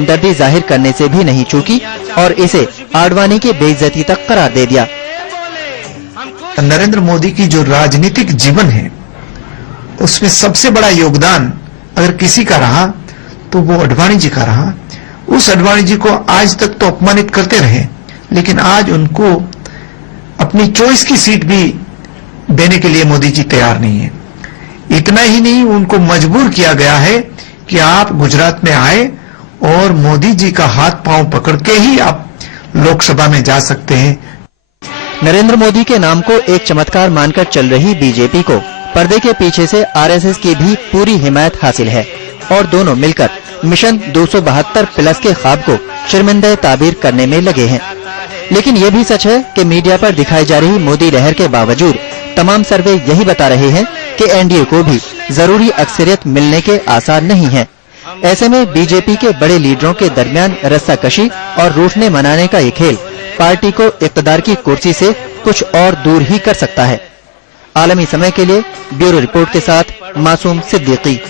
हमदर्दी जाहिर करने से भी नहीं चूकी और इसे आडवाणी की बेइज्जती तक करार दे दिया। नरेंद्र मोदी की जो राजनीतिक जीवन है उसमें सबसे बड़ा योगदान अगर किसी का रहा तो वो आडवाणी जी का रहा। उस आडवाणी जी को आज तक तो अपमानित करते रहे, लेकिन आज उनको अपनी चॉइस की सीट भी देने के लिए मोदी जी तैयार नहीं है। इतना ही नहीं, उनको मजबूर किया गया है कि आप गुजरात में आए और मोदी जी का हाथ पांव पकड़ के ही आप लोकसभा में जा सकते हैं। नरेंद्र मोदी के नाम को एक चमत्कार मानकर चल रही बीजेपी को पर्दे के पीछे से आरएसएस की भी पूरी हिमायत हासिल है और दोनों मिलकर मिशन 272 प्लस के ख्वाब को शर्मिंदा ताबीर करने में लगे हैं। लेकिन ये भी सच है कि मीडिया पर दिखाई जा रही मोदी लहर के बावजूद तमाम सर्वे यही बता रहे हैं कि एनडीए को भी जरूरी अक्सरियत मिलने के आसार नहीं है। ऐसे में बीजेपी के बड़े लीडरों के दरमियान रस्साकशी और रूठने मनाने का ये खेल पार्टी को इक़्तिदार की कुर्सी से कुछ और दूर ही कर सकता है। आलमी समय के लिए ब्यूरो रिपोर्ट के साथ मासूम सिद्दीकी।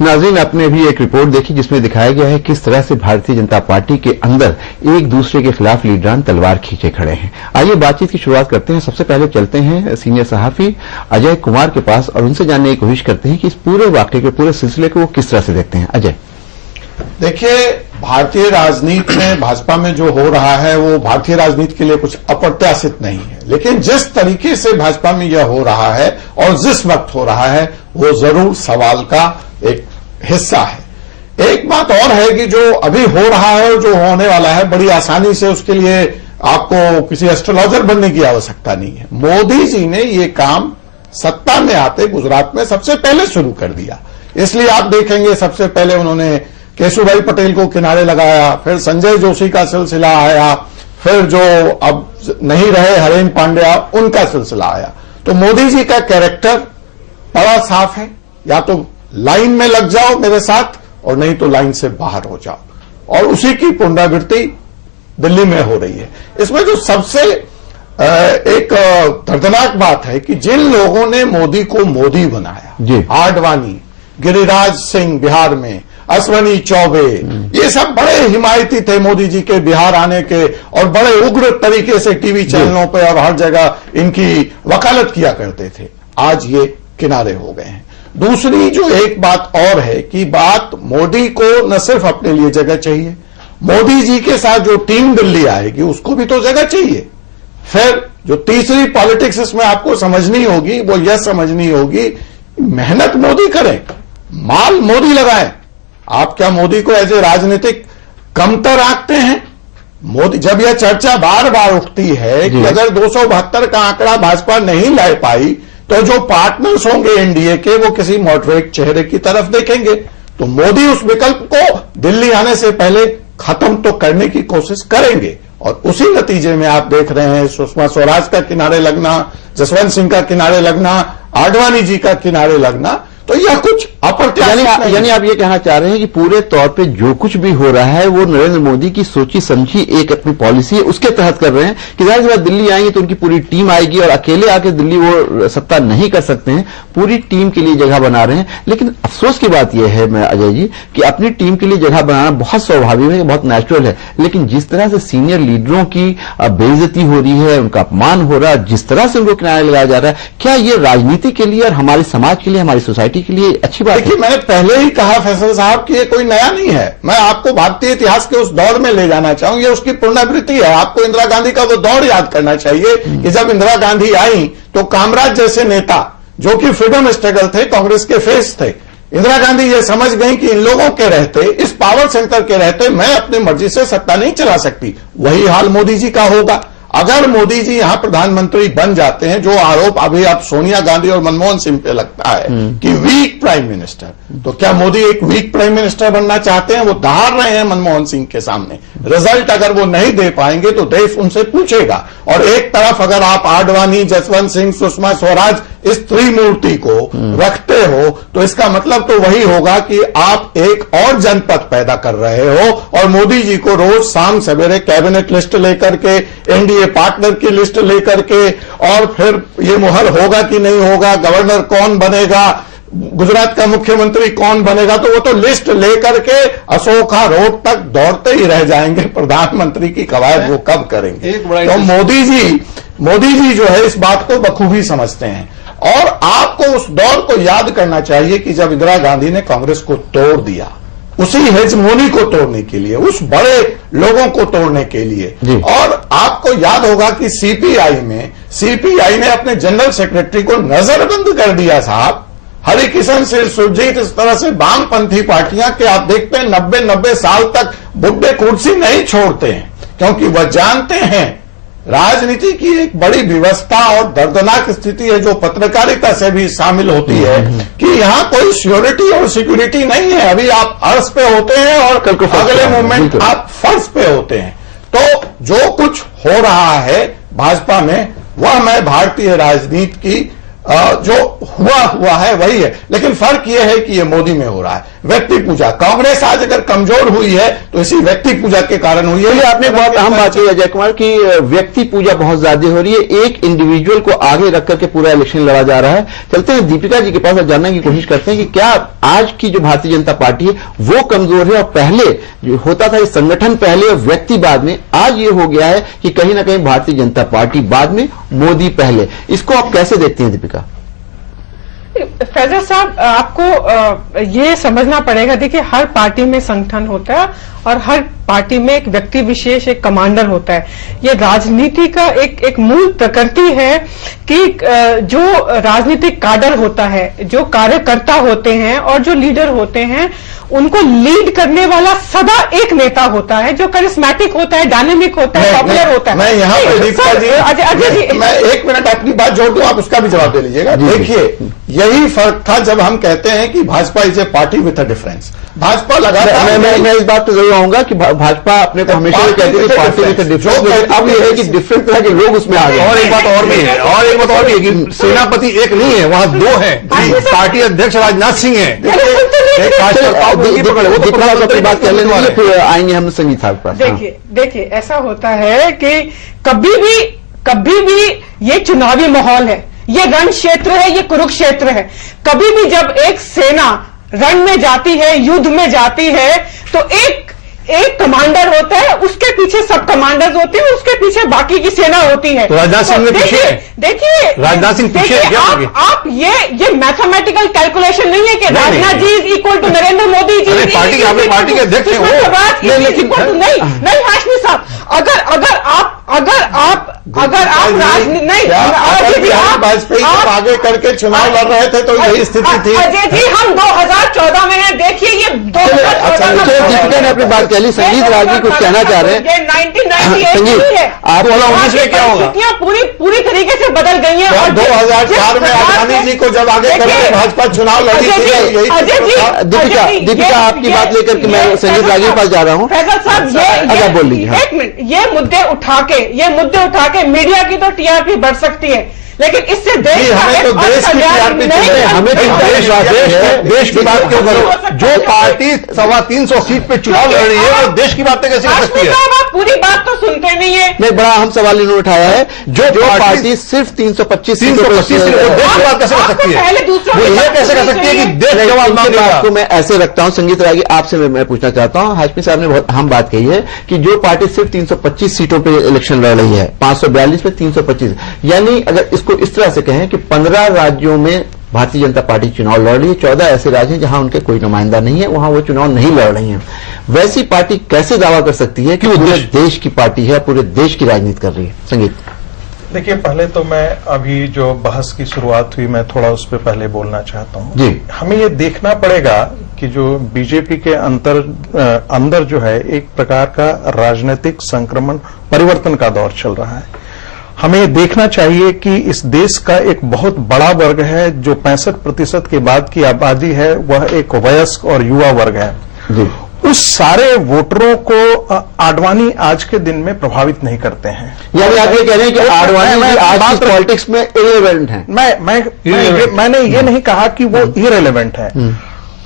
नाज़रीन, आपने भी एक रिपोर्ट देखी जिसमें दिखाया गया है किस तरह से भारतीय जनता पार्टी के अंदर एक दूसरे के खिलाफ लीडरान तलवार खींचे खड़े हैं। आइए बातचीत की शुरुआत करते हैं। सबसे पहले चलते हैं सीनियर सहाफी अजय कुमार के पास और उनसे जानने की कोशिश करते हैं कि इस पूरे वाकये के पूरे सिलसिले को वो किस तरह से देखते हैं। अजय, देखिए, भारतीय राजनीति में भाजपा में जो हो रहा है वो भारतीय राजनीति के लिए कुछ अप्रत्याशित नहीं है, लेकिन जिस तरीके से भाजपा में यह हो रहा है और जिस वक्त हो रहा है वो जरूर सवाल का एक हिस्सा है। एक बात और है कि जो अभी हो रहा है और जो होने वाला है बड़ी आसानी से उसके लिए आपको किसी एस्ट्रोलॉजर बनने की आवश्यकता नहीं है। मोदी जी ने ये काम सत्ता में आते गुजरात में सबसे पहले शुरू कर दिया। इसलिए आप देखेंगे सबसे पहले उन्होंने केशुभाई पटेल को किनारे लगाया, फिर संजय जोशी का सिलसिला आया, फिर जो अब नहीं रहे हरेन पांड्या उनका सिलसिला आया। तो मोदी जी का कैरेक्टर बड़ा साफ है, या तो लाइन में लग जाओ मेरे साथ और नहीं तो लाइन से बाहर हो जाओ, और उसी की पुनरावृत्ति दिल्ली में हो रही है। इसमें जो सबसे एक दर्दनाक बात है कि जिन लोगों ने मोदी को मोदी बनाया, आडवाणी, गिरिराज सिंह बिहार में, अश्वनी चौबे, ये सब बड़े हिमायती थे मोदी जी के बिहार आने के और बड़े उग्र तरीके से टीवी चैनलों पे और हर जगह इनकी वकालत किया करते थे। आज ये किनारे हो गए हैं। दूसरी जो एक बात और है कि बात मोदी को न सिर्फ अपने लिए जगह चाहिए, मोदी जी के साथ जो टीम दिल्ली आएगी उसको भी तो जगह चाहिए। फिर जो तीसरी पॉलिटिक्स इसमें आपको समझनी होगी वो यह समझनी होगी, मेहनत मोदी करें, माल मोदी लगाएं। आप क्या मोदी को एज ए राजनीतिक कमतर आंकते हैं? मोदी, जब यह चर्चा बार बार उठती है कि अगर 272 का आंकड़ा भाजपा नहीं ला पाई तो जो पार्टनर्स होंगे एनडीए के वो किसी मॉडरेट चेहरे की तरफ देखेंगे, तो मोदी उस विकल्प को दिल्ली आने से पहले खत्म तो करने की कोशिश करेंगे। और उसी नतीजे में आप देख रहे हैं सुषमा स्वराज का किनारे लगना, जसवंत सिंह का किनारे लगना, आडवाणी जी का किनारे लगना, तो यह कुछ अप्रत्याशित यानी आप ये कहना चाह रहे हैं कि पूरे तौर पे जो कुछ भी हो रहा है वो नरेंद्र मोदी की सोची समझी एक अपनी पॉलिसी है उसके तहत कर रहे हैं कि जाहिर सी बात दिल्ली आएंगे तो उनकी पूरी टीम आएगी और अकेले आके दिल्ली वो सत्ता नहीं कर सकते हैं, पूरी टीम के लिए जगह बना रहे हैं। लेकिन अफसोस की बात यह है मैं अजय जी कि अपनी टीम के लिए जगह बनाना बहुत स्वाभाविक है, बहुत नेचुरल है, लेकिन जिस तरह से सीनियर लीडरों की बेइज्जती हो रही है, उनका अपमान हो रहा है, जिस तरह से उनको किनारे लगाया जा रहा है, क्या ये राजनीति के लिए और हमारे समाज के लिए, हमारी सोसाइटी के लिए अच्छी बात है? देखिए, मैंने पहले ही कहा फैसल साहब कि ये कोई नया नहीं है। मैं आपको भारतीय इतिहास के उस दौर में ले जाना चाहूंगा, ये उसकी पुनरावृत्ति है। आपको इंदिरा गांधी का वो दौर याद करना चाहिए कि जब इंदिरा गांधी आई तो कामराज जैसे नेता जो कि फ्रीडम स्ट्रगल थे, कांग्रेस के फेस थे, इंदिरा गांधी ये समझ गई कि इन लोगों के रहते, इस पावर सेंटर के रहते मैं अपनी मर्जी से सत्ता नहीं चला सकती। वही हाल मोदी जी का होगा। अगर मोदी जी यहां प्रधानमंत्री बन जाते हैं, जो आरोप अभी अब सोनिया गांधी और मनमोहन सिंह पे लगता है कि वीक प्राइम मिनिस्टर, तो क्या मोदी एक वीक प्राइम मिनिस्टर बनना चाहते हैं? वो दहाड़ रहे हैं मनमोहन सिंह के सामने। रिजल्ट अगर वो नहीं दे पाएंगे तो देश उनसे पूछेगा। और एक तरफ अगर आप आडवाणी, जसवंत सिंह, सुषमा स्वराज इस त्रिमूर्ति को रखते हो तो इसका मतलब तो वही होगा कि आप एक और जनपद पैदा कर रहे हो और मोदी जी को रोज शाम सवेरे कैबिनेट लिस्ट लेकर के, एनडीए पार्टनर की लिस्ट लेकर के, और फिर ये मुहर होगा कि नहीं होगा, गवर्नर कौन बनेगा, गुजरात का मुख्यमंत्री कौन बनेगा, तो वो तो लिस्ट लेकर के अशोका रोड तक दौड़ते ही रह जाएंगे। प्रधानमंत्री की कवायद वो कब करेंगे? तो मोदी जी जो है इस बात को बखूबी समझते हैं। और आपको उस दौर को याद करना चाहिए कि जब इंदिरा गांधी ने कांग्रेस को तोड़ दिया, उसी हेजमोनी को तोड़ने के लिए, उस बड़े लोगों को तोड़ने के लिए। और आपको याद होगा कि सीपीआई ने अपने जनरल सेक्रेटरी को नजरबंद कर दिया साहब। हरिकिशन सिंह, सुरजीत, इस तरह से वामपंथी पार्टियां के आप देखते हैं 90 साल तक बुड्ढे कुर्सी नहीं छोड़ते हैं, क्योंकि वह जानते हैं राजनीति की एक बड़ी व्यवस्था और दर्दनाक स्थिति है जो पत्रकारिता से भी शामिल होती है कि यहां कोई श्योरिटी और सिक्योरिटी नहीं है। अभी आप अर्श पे होते हैं और अगले मोमेंट आप फर्श पे होते हैं। तो जो कुछ हो रहा है भाजपा में, वह मैं भारतीय राजनीति की जो हुआ है वही है। लेकिन फर्क यह है कि यह मोदी में हो रहा है। व्यक्ति पूजा, कांग्रेस आज अगर कमजोर हुई है तो इसी व्यक्ति पूजा के कारण हुई है। आपने बहुत अहम बात की अजय कुमार की, व्यक्ति पूजा बहुत ज्यादा हो रही है। एक इंडिविजुअल को आगे रख करके पूरा इलेक्शन लड़ा जा रहा है। चलते हैं दीपिका जी के पास और जानने की कोशिश करते हैं कि क्या आज की जो भारतीय जनता पार्टी है वो कमजोर है, और पहले जो होता था संगठन पहले और व्यक्ति बाद में, आज ये हो गया है कि कहीं ना कहीं भारतीय जनता पार्टी बाद में, मोदी पहले। इसको आप कैसे देखते हैं दीपिका? फैजल साहब, आपको ये समझना पड़ेगा, देखिए हर पार्टी में संगठन होता है और हर पार्टी में एक व्यक्ति विशेष, एक कमांडर होता है। ये राजनीति का एक मूल प्रकृति है कि जो राजनीतिक काडर होता है, जो कार्यकर्ता होते हैं और जो लीडर होते हैं, उनको लीड करने वाला सदा एक नेता होता है जो करिस्मेटिक होता है, डायनेमिक होता है, पॉपुलर होता है। मैं यहाँ पे दीपिका जी, अजय जी, मैं 1 मिनट अपनी बात जोड़ दूं, आप उसका भी जवाब दे लीजिएगा। देखिए, यही फर्क था जब हम कहते हैं कि Bhajpa is a party with a difference. Bhajpa लगातार, मैं इस बात पर जरूर आऊंगा कि भाजपा अपने को हमेशा ये कहती है पार्टी विथ डिफरेंस। अब ये है कि डिफरेंस तरह के लोग उसमें आ गए। और एक बात और भी है, कि सेनापति एक नहीं है, वहां 2 हैं। पार्टी अध्यक्ष राजनाथ सिंह है। अपनी बात कर लेंगे, फिर आएंगे हम संगीत साहब पर। देखिए ऐसा होता है कि कभी भी ये चुनावी माहौल है, ये रण क्षेत्र है, ये कुरुक्षेत्र है। कभी भी जब एक सेना रण में जाती है, युद्ध में जाती है, तो एक कमांडर होता है, उसके पीछे सब कमांडर्स होते हैं, उसके पीछे बाकी की सेना होती है। तो राजनाथ सिंह ने पीछे, देखिए राजनाथ सिंह पीछे आप ये मैथमेटिकल कैलकुलेशन नहीं है कि Rajnath ji is equal to Narendra Modi ji. Party के अध्यक्ष हैं, लेकिन नहीं हाशमी साहब, अगर आप वाजपेयी जब आगे करके चुनाव लड़ रहे थे तो यही स्थिति थी। अजय जी, हम 2014 में हैं, देखिए ये 2014 ने अपनी बात कह ली। संगीत राजी कुछ कहना चाह रहे हैं। 1998 है, आप 19 में क्या होगा? पूरी तरीके से बदल गई हैं। और 2004 में आडवाणी जी को जब आगे करके भाजपा चुनाव लड़ी थी, यही दीपिका आपकी बात लेकर के मैं संगीत राजी के पास जा रहा हूँ। फैजल साहब, ये बोल लीजिए। एक मिनट, ये मुद्दे उठा के मीडिया की तो टीआरपी बढ़ सकती है, लेकिन इससे देश तो देश की टीआरपी चाहिए। हमें देश की बात क्यों करो? जो पार्टी 325 सीट पे चुनाव लड़ रही है वो देश की बातें कैसे कर सकती है? आप पूरी बात तो सुनते नहीं है। मैं बड़ा अहम सवाल इन्होंने उठाया है, जो पार्टी सिर्फ 325 सीट देश की बात कैसे कर सकती है? ये कैसे कर सकती है कि देश जवाब आपको मैं ऐसे रखता हूं। संगीत रागी, आपसे मैं पूछना चाहता हूं, हाशमी साहब ने बहुत अहम बात कही है कि जो पार्टी सिर्फ 325 सीटों पे इलेक्शन लड़ रही है, 542 में 325, यानी अगर इसको इस तरह से कहें कि 15 राज्यों में भारतीय जनता पार्टी चुनाव लड़ रही है, 14 ऐसे राज्य हैं जहां उनके कोई नुमाइंदा नहीं है, वहां वो चुनाव नहीं लड़ रही हैं। वैसी पार्टी कैसे दावा कर सकती है कि वो देश की पार्टी है, पूरे देश की राजनीति कर रही है? संगीत, देखिए, पहले तो मैं अभी जो बहस की शुरुआत हुई, मैं थोड़ा उस पर पहले बोलना चाहता हूं। जी, हमें ये देखना पड़ेगा कि जो बीजेपी के अंदर जो है एक प्रकार का राजनीतिक संक्रमण परिवर्तन का दौर चल रहा है। हमें ये देखना चाहिए कि इस देश का एक बहुत बड़ा वर्ग है जो 65% के बाद की आबादी है, वह एक वयस्क और युवा वर्ग है। जी, उस सारे वोटरों को आडवाणी आज के दिन में प्रभावित नहीं करते हैं। यानी आप ये कह रहे हैं कि आडवाणी आज की पॉलिटिक्स में इररिलेवेंट है? मैंने ये नहीं कहा कि वो इररिलेवेंट है।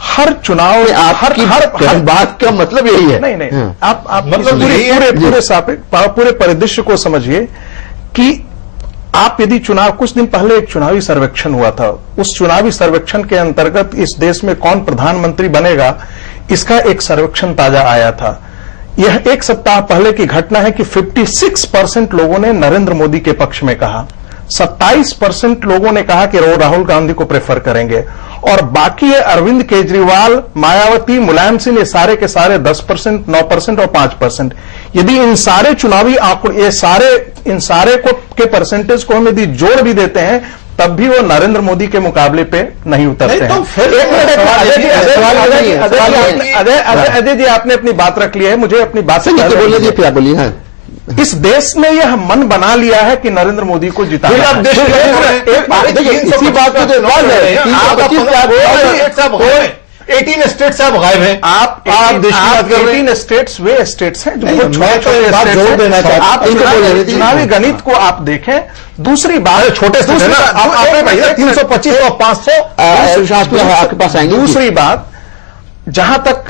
हर चुनाव हर बात का मतलब यही है। नहीं, आप मतलब पूरे परिदृश्य को समझिए कि आप यदि चुनाव, कुछ दिन पहले एक चुनावी सर्वेक्षण हुआ था, उस चुनावी सर्वेक्षण के अंतर्गत इस देश में कौन प्रधानमंत्री बनेगा, इसका एक सर्वेक्षण ताजा आया था। यह एक सप्ताह पहले की घटना है कि 56% लोगों ने नरेंद्र मोदी के पक्ष में कहा, 27% लोगों ने कहा कि वो राहुल गांधी को प्रेफर करेंगे, और बाकी है अरविंद केजरीवाल, मायावती, मुलायम सिंह, ये सारे के सारे 10%, 9% और 5%। यदि इन सारे चुनावी आंकड़े, इन सारे के परसेंटेज को हम यदि जोड़ भी देते हैं, तब भी वो नरेंद्र मोदी के मुकाबले पे नहीं उतरते हैं। तो फिर अजय जी, आपने अपनी बात रख ली है, मुझे अपनी बात बोलिए, फिर आप बोलिए। इस देश ने यह मन बना लिया है कि नरेंद्र मोदी को जिताना है। इसी बात को जो नॉल है, 18 स्टेट से आप गायब हैं। आप देश की बात कर रहे हैं। 18 स्टेट्स वे स्टेट्स हैं जो मैं तो ये बात जोड़ देना चाहता आप चुनावी गणित को आप देखें। दूसरी बात, छोटे स्टेट है ना, आपने भैया 325 और 500 आपके पास आएंगे। दूसरी बात, जहां तक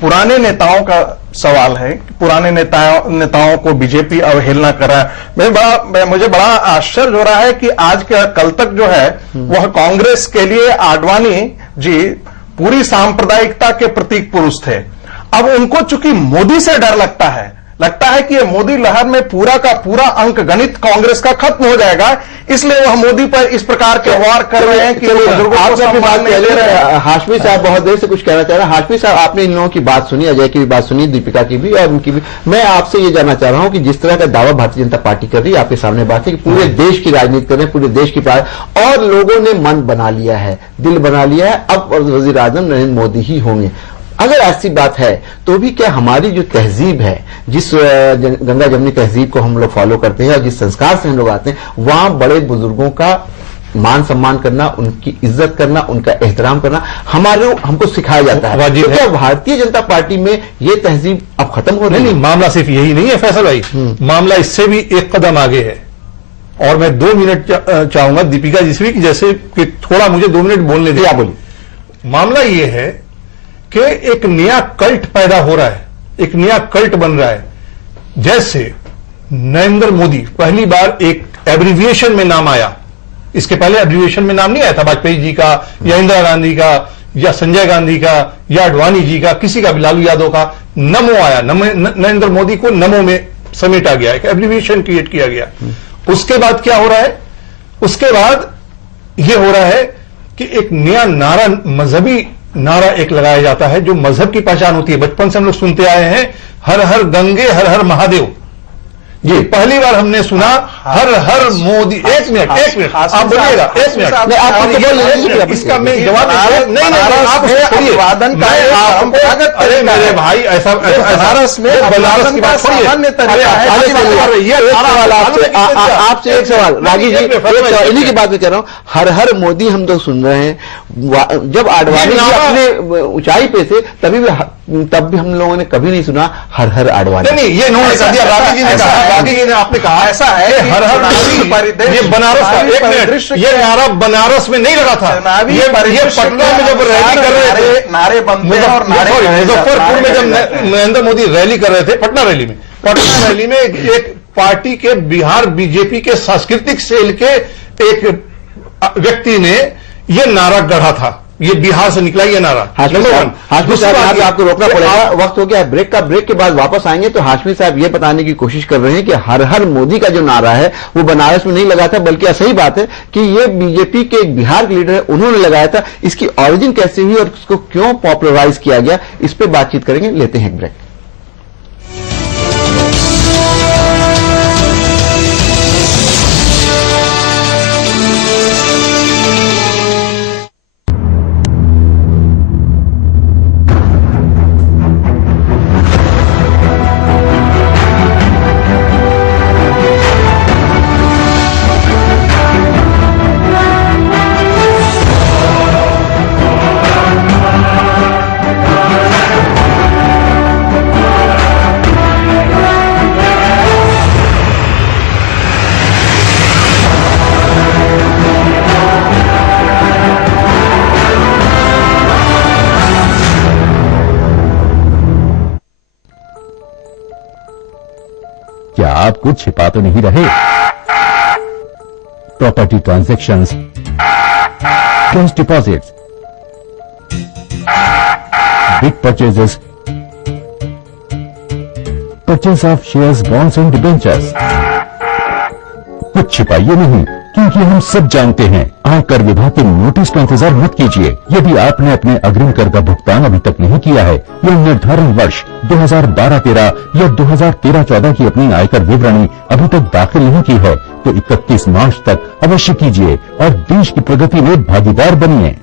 पुराने नेताओं का सवाल है, पुराने नेताओं को बीजेपी अवहेलना कर रहा है, मुझे बड़ा आश्चर्य हो रहा है कि आज के कल तक जो है वह कांग्रेस के लिए आडवाणी जी पूरी सांप्रदायिकता के प्रतीक पुरुष थे। अब उनको चूंकि मोदी से डर लगता है कि ये मोदी लहर में पूरा का पूरा अंक गणित कांग्रेस का खत्म हो जाएगा, इसलिए वह मोदी पर इस प्रकार के वार कर रहे हैं कि बुजुर्गों को सम्मान नहीं दे रहे हैं। हाशमी साहब बहुत देर से कुछ कहना चाह रहे हैं। हाशमी साहब, आपने इन लोगों की बात सुनी, अजय की भी बात सुनी, दीपिका की भी और उनकी भी। मैं आपसे ये जानना चाह रहा हूं कि जिस तरह का दावा भारतीय जनता पार्टी कर रही है, आपके सामने बात है कि पूरे देश की राजनीति कर रहे हैं, पूरे देश की और लोगों ने मन बना लिया है, दिल बना लिया है, अब वजीर आजम नरेंद्र मोदी ही होंगे। अगर ऐसी बात है तो भी क्या हमारी जो तहजीब है, जिस गंगा जमनी तहजीब को हम लोग फॉलो करते हैं और जिस संस्कार से हम लोग आते हैं, वहां बड़े बुजुर्गों का मान सम्मान करना, उनकी इज्जत करना, उनका एहतराम करना हमको सिखाया जाता है। तो क्या भारतीय जनता पार्टी में ये तहजीब अब खत्म हो रही है? नहीं, मामला सिर्फ यही नहीं है फैसल भाई, मामला इससे भी एक कदम आगे है। और मैं 2 मिनट चाहूंगा दीपिका जी से, जैसे कि थोड़ा मुझे 2 मिनट बोलने दिया। बोलिए। मामला ये है कि एक नया कल्ट पैदा हो रहा है, एक नया कल्ट बन रहा है। जैसे नरेंद्र मोदी पहली बार एक एब्रिविएशन में नाम आया, इसके पहले एब्रिविएशन में नाम नहीं आया था वाजपेयी जी का या इंदिरा गांधी का या संजय गांधी का या अडवाणी जी का, किसी का भी, लालू यादव का। नमो आया, नरेंद्र मोदी को नमो में समेटा गया, एक एब्रिविएशन क्रिएट किया गया। उसके बाद क्या हो रहा है? उसके बाद यह हो रहा है कि एक नया नारा, मजहबी नारा एक लगाया जाता है, जो मजहब की पहचान होती है। बचपन से हम लोग सुनते आए हैं, हर हर गंगे हर हर महादेव। ये पहली बार हमने सुना, हर हर मोदी। एक मिनट आप बोलिएगा, एक मिनट, इसका मैं जवाब नहीं, अरे मेरे भाई, ऐसा बनारस में बनारस की बात सामान्य तरीका है। आपसे एक सवाल, रागी जी, इन्हीं की बात में कह रहा हूं, हर हर मोदी हम तो सुन रहे हैं। जब आडवाणी जी अपने ऊंचाई पे थे तब भी हम लोगों ने कभी नहीं सुना हर हर आडवाणी। नहीं, ये इन्होंने कह दिया, रागी जी ने कहा, रागी जी ने आपने कहा ऐसा है कि हर हर ये बनारस का, एक मिनट, ये नारा बनारस में नहीं लगा था, ये पटना में जब रैली कर रहे थे, नारे बनते हैं और नारे मुजफ्फरपुर में जब नरेंद्र मोदी रैली कर रहे थे, पटना रैली में एक पार्टी के बिहार बीजेपी के सांस्कृतिक सेल के एक व्यक्ति ने ये नारा गढ़ा था, ये बिहार से निकला ये नारा। हाशमी साहब, आपको रोकना पड़ेगा, वक्त हो गया है ब्रेक का। ब्रेक के बाद वापस आएंगे तो हाशमी साहब ये बताने की कोशिश कर रहे हैं कि हर हर मोदी का जो नारा है वो बनारस में नहीं लगा था, बल्कि सही बात है कि ये बीजेपी के एक बिहार के लीडर है, उन्होंने लगाया था। इसकी ऑरिजिन कैसे हुई और उसको क्यों पॉपुलराइज किया गया, इस पर बातचीत करेंगे। लेते हैं एक ब्रेक। क्या आप कुछ छिपा तो नहीं रहे? property transactions, cash deposits, big purchases, purchase of shares, bonds and debentures. कुछ छिपाइए नहीं, क्योंकि हम सब जानते हैं आयकर विभाग के नोटिस का इंतजार मत कीजिए। यदि आपने अपने अग्रिम कर का भुगतान अभी तक नहीं किया है या निर्धारण वर्ष 2012-13 या 2013-14 की अपनी आयकर विवरणी अभी तक दाखिल नहीं की है तो 31 मार्च तक अवश्य कीजिए और देश की प्रगति में भागीदार बनिए।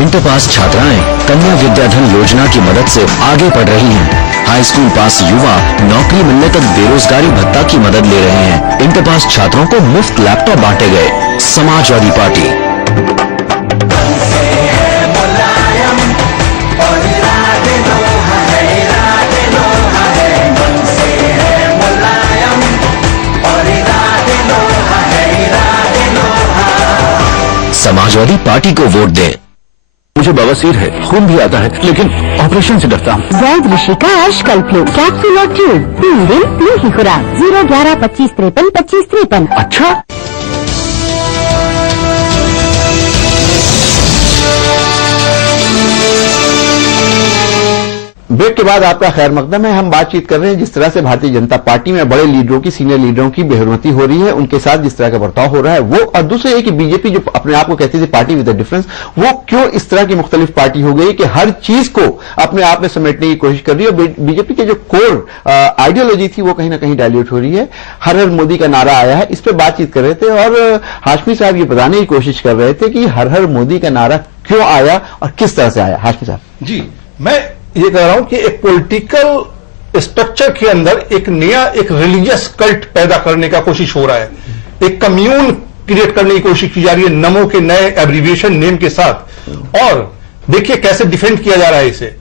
इंटर पास छात्राएं कन्या विद्याधन योजना की मदद से आगे बढ़ रही हैं। हाई स्कूल पास युवा नौकरी मिलने तक बेरोजगारी भत्ता की मदद ले रहे हैं। इंटर पास छात्रों को मुफ्त लैपटॉप बांटे गए। समाजवादी पार्टी। समाजवादी पार्टी को वोट दें। मुझे बवासीर है, खून भी आता है, लेकिन ऑपरेशन से डरता हूँ। जैद ऋषिकाश कल्प्लो कैप्सूल और ट्यूब 3 दिन 3 की खुराक 011-25-53-25-53। अच्छा, ब्रेक के बाद आपका खैर मकदम है। हम बातचीत कर रहे हैं जिस तरह से भारतीय जनता पार्टी में बड़े लीडरों की, सीनियर लीडरों की बेहरमती हो रही है, उनके साथ जिस तरह का बर्ताव हो रहा है वो, और दूसरे ये कि बीजेपी जो अपने आप को कहती थी पार्टी विद द डिफरेंस, वो क्यों इस तरह की मुख्तलिफ पार्टी हो गई कि हर चीज को अपने आप में समेटने की कोशिश कर रही है। बीजेपी के जो कोर आइडियोलॉजी थी वो कहीं ना कहीं डायल्यूट हो रही है। हर हर मोदी का नारा आया है, इस पर बातचीत कर रहे थे और हाशमी साहब ये बताने की कोशिश कर रहे थे कि हर हर मोदी का नारा क्यों आया और किस तरह से आया। हाशमी साहब जी, मैं ये कह रहा हूं कि एक पॉलिटिकल स्ट्रक्चर के अंदर एक नया, एक रिलीजियस कल्ट पैदा करने का कोशिश हो रहा है। एक कम्यून क्रिएट करने की कोशिश की जा रही है नमो के नए एब्रीविएशन नेम के साथ। और देखिए कैसे डिफेंड किया जा रहा है इसे।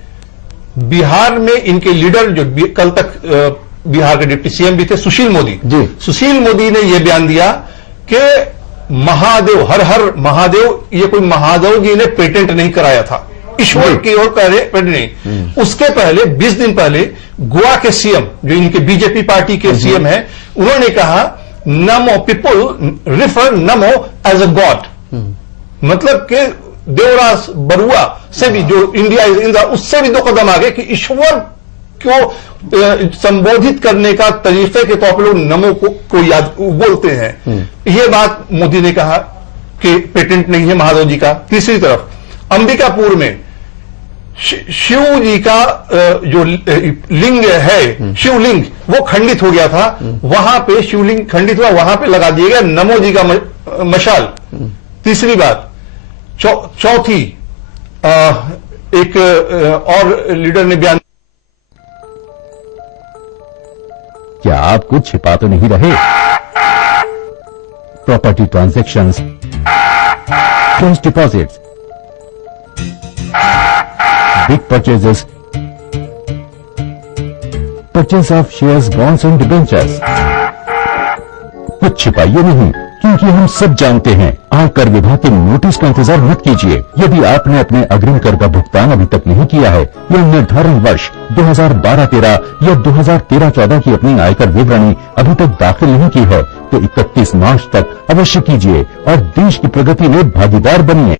बिहार में इनके लीडर जो कल तक बिहार के डिप्टी सीएम भी थे, सुशील मोदी जी, सुशील मोदी ने यह बयान दिया कि महादेव, हर हर महादेव, ये कोई महादेव जी ने पेटेंट नहीं कराया था, ईश्वर की ओर पेटेंट नहीं। उसके पहले 20 दिन पहले गोवा के सीएम, जो इनके बीजेपी पार्टी के सीएम है, उन्होंने कहा नमो, people refer NaMo as a God. मतलब कि देवराज बरुआ से भी, जो इंडिया उससे भी 2 कदम आगे कि ईश्वर को संबोधित करने का तरीके के तौर पर लोग नमो को याद बोलते हैं। यह बात मोदी ने कहा कि पेटेंट नहीं है महादेव जी का। तीसरी तरफ अंबिकापुर में शिव जी का जो लिंग है, शिवलिंग, वो खंडित हो गया था। वहां पे शिवलिंग खंडित हुआ, वहां पे लगा दिया गया नमो जी का मशाल। तीसरी बात। चौथी, एक और लीडर ने बयान, क्या आप कुछ छिपा तो नहीं रहे? Property transactions, cash deposits, big purchases, purchase of shares, bonds and debentures. कुछ छिपाइए नहीं, क्योंकि हम सब जानते हैं आयकर विभाग के नोटिस का इंतजार मत कीजिए। यदि आपने अपने अग्रिम कर का भुगतान अभी तक नहीं किया है या निर्धारण वर्ष 2012-13 या 2013-14 की अपनी आयकर विवरणी अभी तक दाखिल नहीं की है तो 31 मार्च तक अवश्य कीजिए और देश की प्रगति में भागीदार बनिए।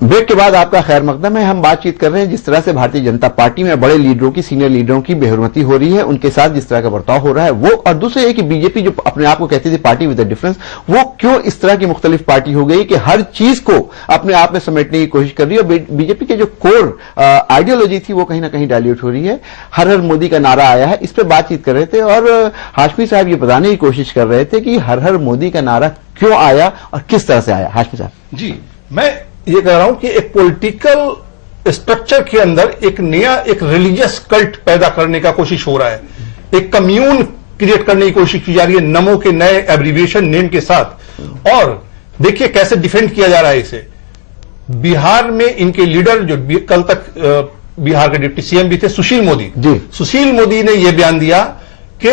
ब्रेक के बाद आपका खैर मकदम है। हम बातचीत कर रहे हैं जिस तरह से भारतीय जनता पार्टी में बड़े लीडरों की, सीनियर लीडरों की बेहरमती हो रही है, उनके साथ जिस तरह का बर्ताव हो रहा है वो, और दूसरे ये कि बीजेपी जो अपने आप को कहती थी पार्टी विद द डिफरेंस, वो क्यों इस तरह की मुख्तलिफ पार्टी हो गई कि हर चीज को अपने आप में समेटने की कोशिश कर रही है। और बीजेपी के जो कोर आइडियोलॉजी थी वो कहीं ना कहीं डायल्यूट हो रही है। हर हर मोदी का नारा आया है, इस पर बातचीत कर रहे थे और हाशमी साहब ये बताने की कोशिश कर रहे थे कि हर हर मोदी का नारा क्यों आया और किस तरह से आया। हाशमी साहब जी, मैं ये कह रहा हूं कि एक पॉलिटिकल स्ट्रक्चर के अंदर एक नया, एक रिलीजियस कल्ट पैदा करने का कोशिश हो रहा है। एक कम्यून क्रिएट करने की कोशिश की जा रही है नमो के नए एब्रीविएशन नेम के साथ। और देखिए कैसे डिफेंड किया जा रहा है इसे। बिहार में इनके लीडर जो कल तक बिहार के डिप्टी सीएम भी थे, सुशील मोदी जी, सुशील मोदी ने यह बयान दिया कि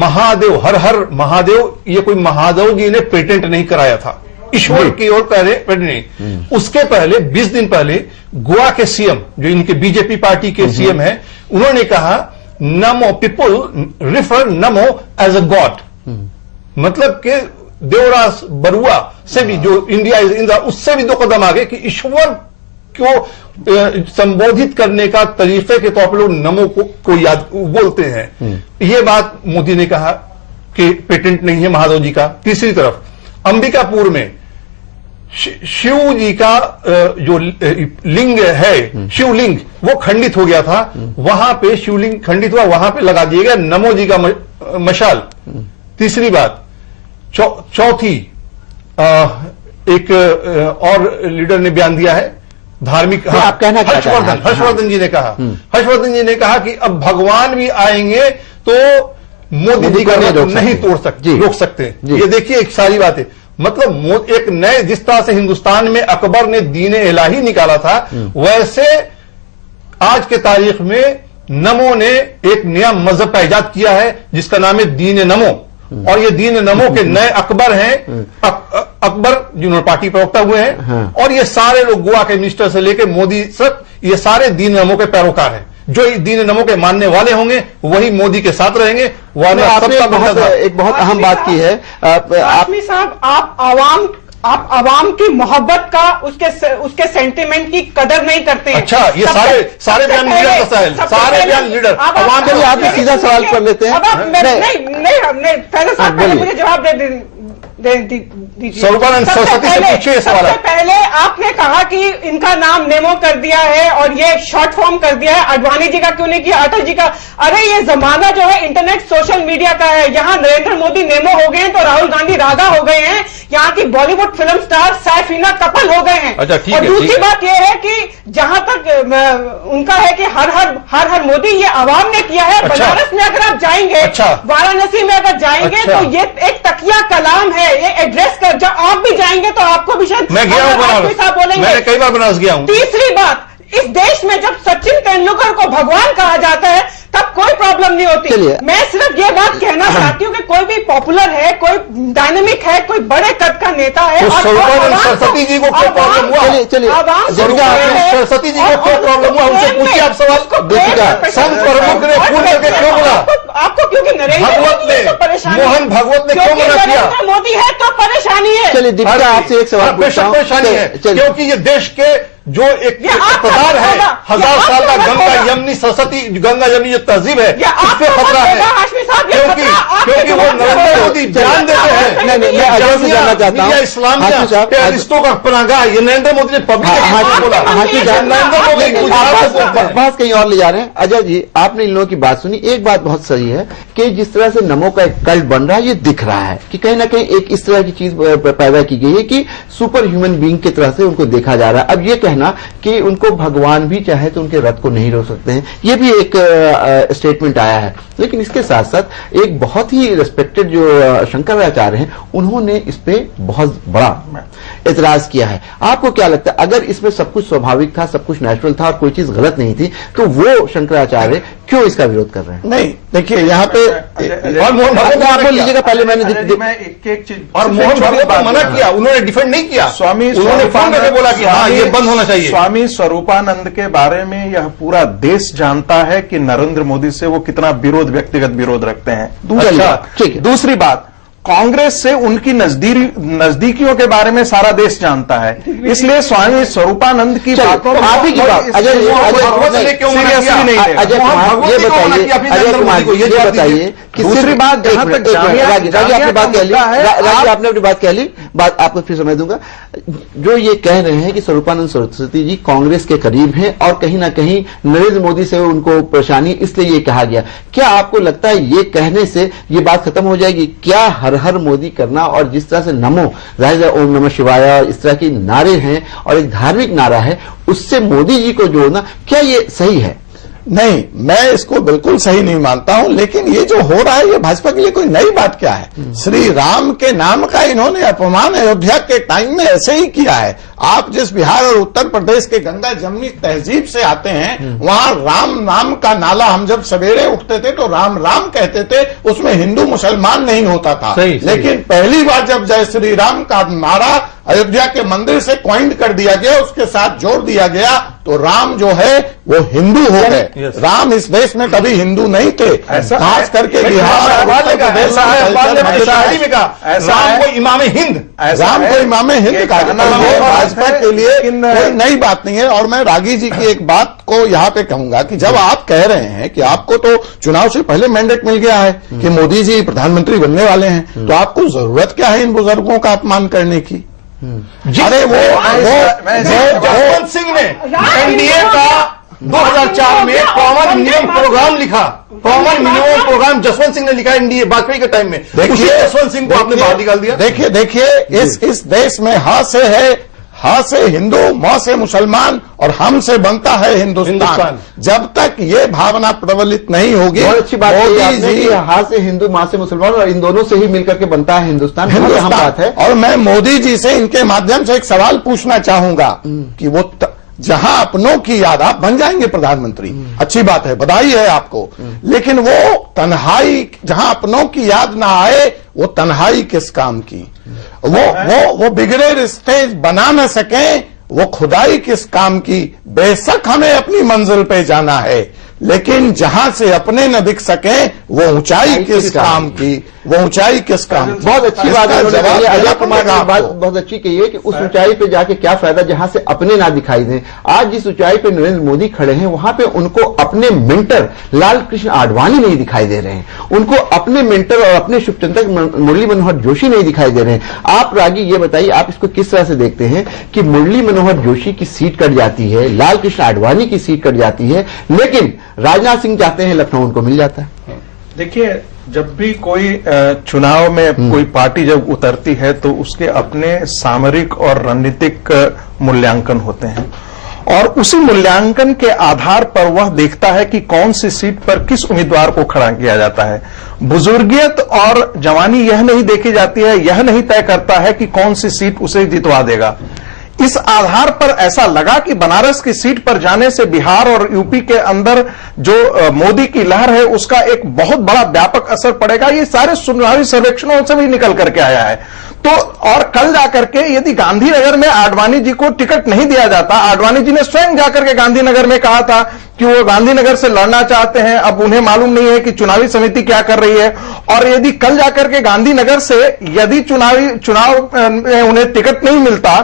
महादेव, हर हर महादेव, ये कोई महादेव जी ने पेटेंट नहीं कराया था, ईश्वर की ओर पहले नहीं। उसके पहले 20 दिन पहले गोवा के सीएम, जो इनके बीजेपी पार्टी के सीएम हैं, उन्होंने कहा नमो, people refer NaMo as a God, मतलब कि देवराज बरुआ से भी, जो इंडिया उससे भी 2 कदम आगे, कि ईश्वर को संबोधित करने का तरीके के तौर पर लोग नमो को याद बोलते हैं। ये बात मोदी ने कहा कि पेटेंट नहीं है महादेव जी का। तीसरी तरफ अंबिकापुर में शिव जी का जो लिंग है, शिवलिंग, वो खंडित हो गया था। वहां पे शिवलिंग खंडित हुआ, वहां पे लगा दिया गया नमो जी का मशाल। तीसरी बात। चौथी, एक और लीडर ने बयान दिया है धार्मिक, आप कहना क्या चाहते हैं? हर्षवर्धन जी ने कहा, हर्षवर्धन जी ने कहा कि अब भगवान भी आएंगे तो मोदी जी का नहीं रोक सकते। ये देखिए एक सारी बात है, मतलब एक नए, जिस तरह से हिंदुस्तान में अकबर ने दीन इलाही निकाला था, वैसे आज के तारीख में नमो ने एक नया मजहब का इजाद किया है जिसका नाम है दीन नमो। और ये दीन नमो के नए अकबर हैं, अकबर जिन्होंने पार्टी प्रवक्ता हुए हैं। और ये सारे लोग गोवा के मिनिस्टर से लेकर मोदी तक, ये सारे दीन नमो के पैरोकार हैं। जो दीन नमो के मानने वाले होंगे वही मोदी के साथ रहेंगे। आपने एक बहुत अहम बात की है। आसमी साहब, आप आवाम की मोहब्बत का, उसके सेंटिमेंट की कदर नहीं करते हैं। अच्छा, ये सारे बयान लीडर का है, सारे बयान लीडर आवाम के लिए। आप सीधा सवाल कर लेते हैं। नहीं, फैजल साहब पहले मुझे जवाब दीजिए। स्वरूपानंद सरस्वती से पूछिए सवाल। सबसे पहले आपने कहा कि इनका नाम नेमो कर दिया है और ये शॉर्ट फॉर्म कर दिया है, अडवाणी जी का क्यों नहीं किया, अटल जी का? अरे ये जमाना जो है इंटरनेट सोशल मीडिया का है। यहाँ नरेंद्र मोदी नेमो हो गए हैं तो राहुल गांधी राधा हो गए हैं, यहाँ की Bollywood film star Saifeena couple हो गए हैं। अच्छा, ठीक और है, दूसरी बात यह है कि जहां तक उनका है कि हर हर मोदी, ये आवाम ने किया है। बनारस में अगर आप जाएंगे, वाराणसी में अगर जाएंगे, तो ये एक तकिया कलाम है, ये एड्रेस कर, जब आप भी जाएंगे तो आपको भी शायद, मैं गया हूं बनारस, बोलेंगे, मैं कई बार बनारस गया हूं। तीसरी बात, इस देश में जब सचिन तेंदुलकर को भगवान कहा जाता है तब कोई प्रॉब्लम नहीं होती। मैं सिर्फ ये बात कहना चाहती हूँ कि कोई भी पॉपुलर है, कोई डायनेमिक है, कोई बड़े कद का नेता है, तो सरस्वती जी को क्या प्रॉब्लम हुआ? सरस्वती जी को क्या प्रॉब्लम हुआ? उनसे पूछिए आप सवाल। संत प्रमुख ने फोन करके क्यों बोला? आपको क्योंकि नरेंद्र परेशानी, मोहन भागवत ने क्यों मना किया? मोदी है तो परेशानी है। चलिए दीपिका, आपसे एक सवाल पूछता हूं। परेशानी है क्योंकि ये देश के जो एक इक़्तिदार है, 1000 साल का गंगा यमुनी सरस्वती, गंगा यमुनी जो तहजीब है, उस पर खतरा है। क्योंकि वो नरेंद्र मोदी ध्यान देते हैं। मैं अजय से जानना चाहता हूँ, इस्लामिया रिश्तों का पनागा, ये नरेंद्र मोदी ने पब्लिक बोला। बहस कहीं और ले जा रहे हैं। अजय जी, आपने इन लोगों की बात सुनी। एक बात बहुत सही है कि जिस तरह से नमो का एक कल्ट बन रहा है, ये दिख रहा है कि कहीं ना कहीं एक इस तरह की चीज पैदा की गई है कि सुपर ह्यूमन बीइंग की तरह से उनको देखा जा रहा है। अब ये कहना कि उनको भगवान भी चाहे तो उनके रथ को नहीं रोक सकते हैं, ये भी एक स्टेटमेंट आया है। लेकिन इसके साथ साथ एक बहुत ही रिस्पेक्टेड जो शंकराचार्य हैं, उन्होंने इस पे बहुत बड़ा एतराज किया है। आपको क्या लगता है, अगर इसमें सब कुछ स्वाभाविक था, सब कुछ नेचुरल था और कोई चीज गलत नहीं थी, तो वो शंकराचार्य क्यों इसका विरोध कर रहे हैं? नहीं, देखिए यहाँ पे और मोहन भागवत आप बोल लीजिएगा पहले, मैंने एक चीज, और मोहन भागवत को मना किया, उन्होंने डिफेंड नहीं किया। स्वामी उन्होंने फोन करके बोला कि हाँ ये बंद होना चाहिए। स्वामी स्वरूपानंद के बारे में यह पूरा देश जानता है कि नरेंद्र मोदी से वो कितना व्यक्तिगत विरोध रखते हैं। दूसरी बात, कांग्रेस से उनकी नजदीकियों के बारे में सारा देश जानता है। इसलिए स्वामी स्वरूपानंद की बातों में आप ही की बात, अजय बताइए कि दूसरी बात, जहां तक आपने बात कह ली, आपने अपनी बात कह ली, बात आपको फिर समझ दूंगा। जो ये कह रहे हैं कि स्वरूपानंद सरस्वती जी कांग्रेस के करीब हैं और कहीं ना कहीं नरेंद्र मोदी से उनको परेशानी, इसलिए ये कहा गया। क्या आपको लगता है ये कहने से ये बात खत्म हो जाएगी? क्या हर मोदी करना और जिस तरह से नमो, जाहिर है ओम नमः शिवाय और इस तरह की नारे हैं और एक धार्मिक नारा है, उससे मोदी जी को जोड़ना, क्या ये सही है? नहीं, मैं इसको बिल्कुल सही नहीं मानता हूं। लेकिन ये जो हो रहा है, ये भाजपा के लिए कोई नई बात क्या है? श्री राम के नाम का इन्होंने अपमान अयोध्या के टाइम में ऐसे ही किया है। आप जिस बिहार और उत्तर प्रदेश के गंगा जमुनी तहजीब से आते हैं, वहां राम नाम का नाला, हम जब सवेरे उठते थे तो राम राम कहते थे, उसमें हिंदू मुसलमान नहीं होता था। लेकिन पहली बार जब जय श्री राम का नारा अयोध्या के मंदिर से क्वाइंट कर दिया गया, उसके साथ जोड़ दिया गया, तो राम जो है वो हिंदू हो गए। राम इस देश में कभी हिंदू नहीं थे, खास करके बिहार राम को इमाम हिंद, राम को इमाम हिंद का भाजपा के लिए कोई नई बात नहीं है। और मैं रागी जी की एक बात को यहाँ पे कहूंगा कि जब आप कह रहे हैं कि आपको तो चुनाव से पहले मैंडेट मिल गया है कि मोदी जी प्रधानमंत्री बनने वाले हैं, तो आपको जरूरत क्या है इन बुजुर्गों का अपमान करने की? अरे वो जसवंत सिंह ने एनडीए का 2004 में कॉमन मिनिमम प्रोग्राम लिखा, common minimum programme Jaswant Singh ने लिखा एनडीए वाजपेयी के टाइम में। देखिए जसवंत सिंह को आपने बाहर निकाल दिया। देखिए इस देश में हा से है, हा से हिंदू, मां से मुसलमान और हम से बनता है हिंदुस्तान। जब तक ये भावना प्रबलित नहीं होगी, बहुत अच्छी बात है कि हा से हिंदू, मां से मुसलमान और इन दोनों से ही मिलकर के बनता है हिंदुस्तान। बात है। और मैं मोदी जी से इनके माध्यम से एक सवाल पूछना चाहूंगा कि वो जहां अपनों की याद, आप बन जाएंगे प्रधानमंत्री, अच्छी बात है, बधाई है आपको, लेकिन वो तन्हाई, जहां अपनों की याद ना आए, वो तन्हाई किस काम की? वो बिगड़े रिश्ते बना न सकें, वो खुदाई किस काम की? बेशक हमें अपनी मंजिल पे जाना है, लेकिन जहां से अपने न दिख सके, वो ऊंचाई किस काम की? वो ऊंचाई किस काम? बहुत अच्छी बात है अजय कुमार ने बात बहुत अच्छी कही है कि उस ऊंचाई पे जाके क्या फायदा जहां से अपने ना दिखाई दें। आज जिस ऊंचाई पे नरेंद्र मोदी खड़े हैं, वहां पे उनको अपने मेंटर लाल कृष्ण आडवाणी नहीं दिखाई दे रहे हैं, उनको अपने मेंटर और अपने शुभचिंतक मुरली मनोहर जोशी नहीं दिखाई दे रहे हैं। आप रागी ये बताइए, आप इसको किस तरह से देखते हैं कि मुरली मनोहर जोशी की सीट कट जाती है, लाल कृष्ण आडवाणी की सीट कट जाती है, लेकिन राजनाथ सिंह चाहते हैं लखनऊ उनको मिल जाता है? देखिए, जब भी कोई चुनाव में कोई पार्टी जब उतरती है तो उसके अपने सामरिक और रणनीतिक मूल्यांकन होते हैं, और उसी मूल्यांकन के आधार पर वह देखता है कि कौन सी सीट पर किस उम्मीदवार को खड़ा किया जाता है। बुजुर्गियत और जवानी यह नहीं देखी जाती है, यह नहीं तय करता है कि कौन सी सीट उसे जितवा देगा। इस आधार पर ऐसा लगा कि बनारस की सीट पर जाने से बिहार और यूपी के अंदर जो मोदी की लहर है उसका एक बहुत बड़ा व्यापक असर पड़ेगा। ये सारे चुनावी सर्वेक्षणों से भी निकल करके आया है। तो और कल जाकर के यदि गांधीनगर में आडवाणी जी को टिकट नहीं दिया जाता, आडवाणी जी ने स्वयं जाकर के गांधीनगर में कहा था कि वो गांधीनगर से लड़ना चाहते हैं, अब उन्हें मालूम नहीं है कि चुनावी समिति क्या कर रही है, और यदि कल जाकर के गांधीनगर से यदि चुनाव में उन्हें टिकट नहीं मिलता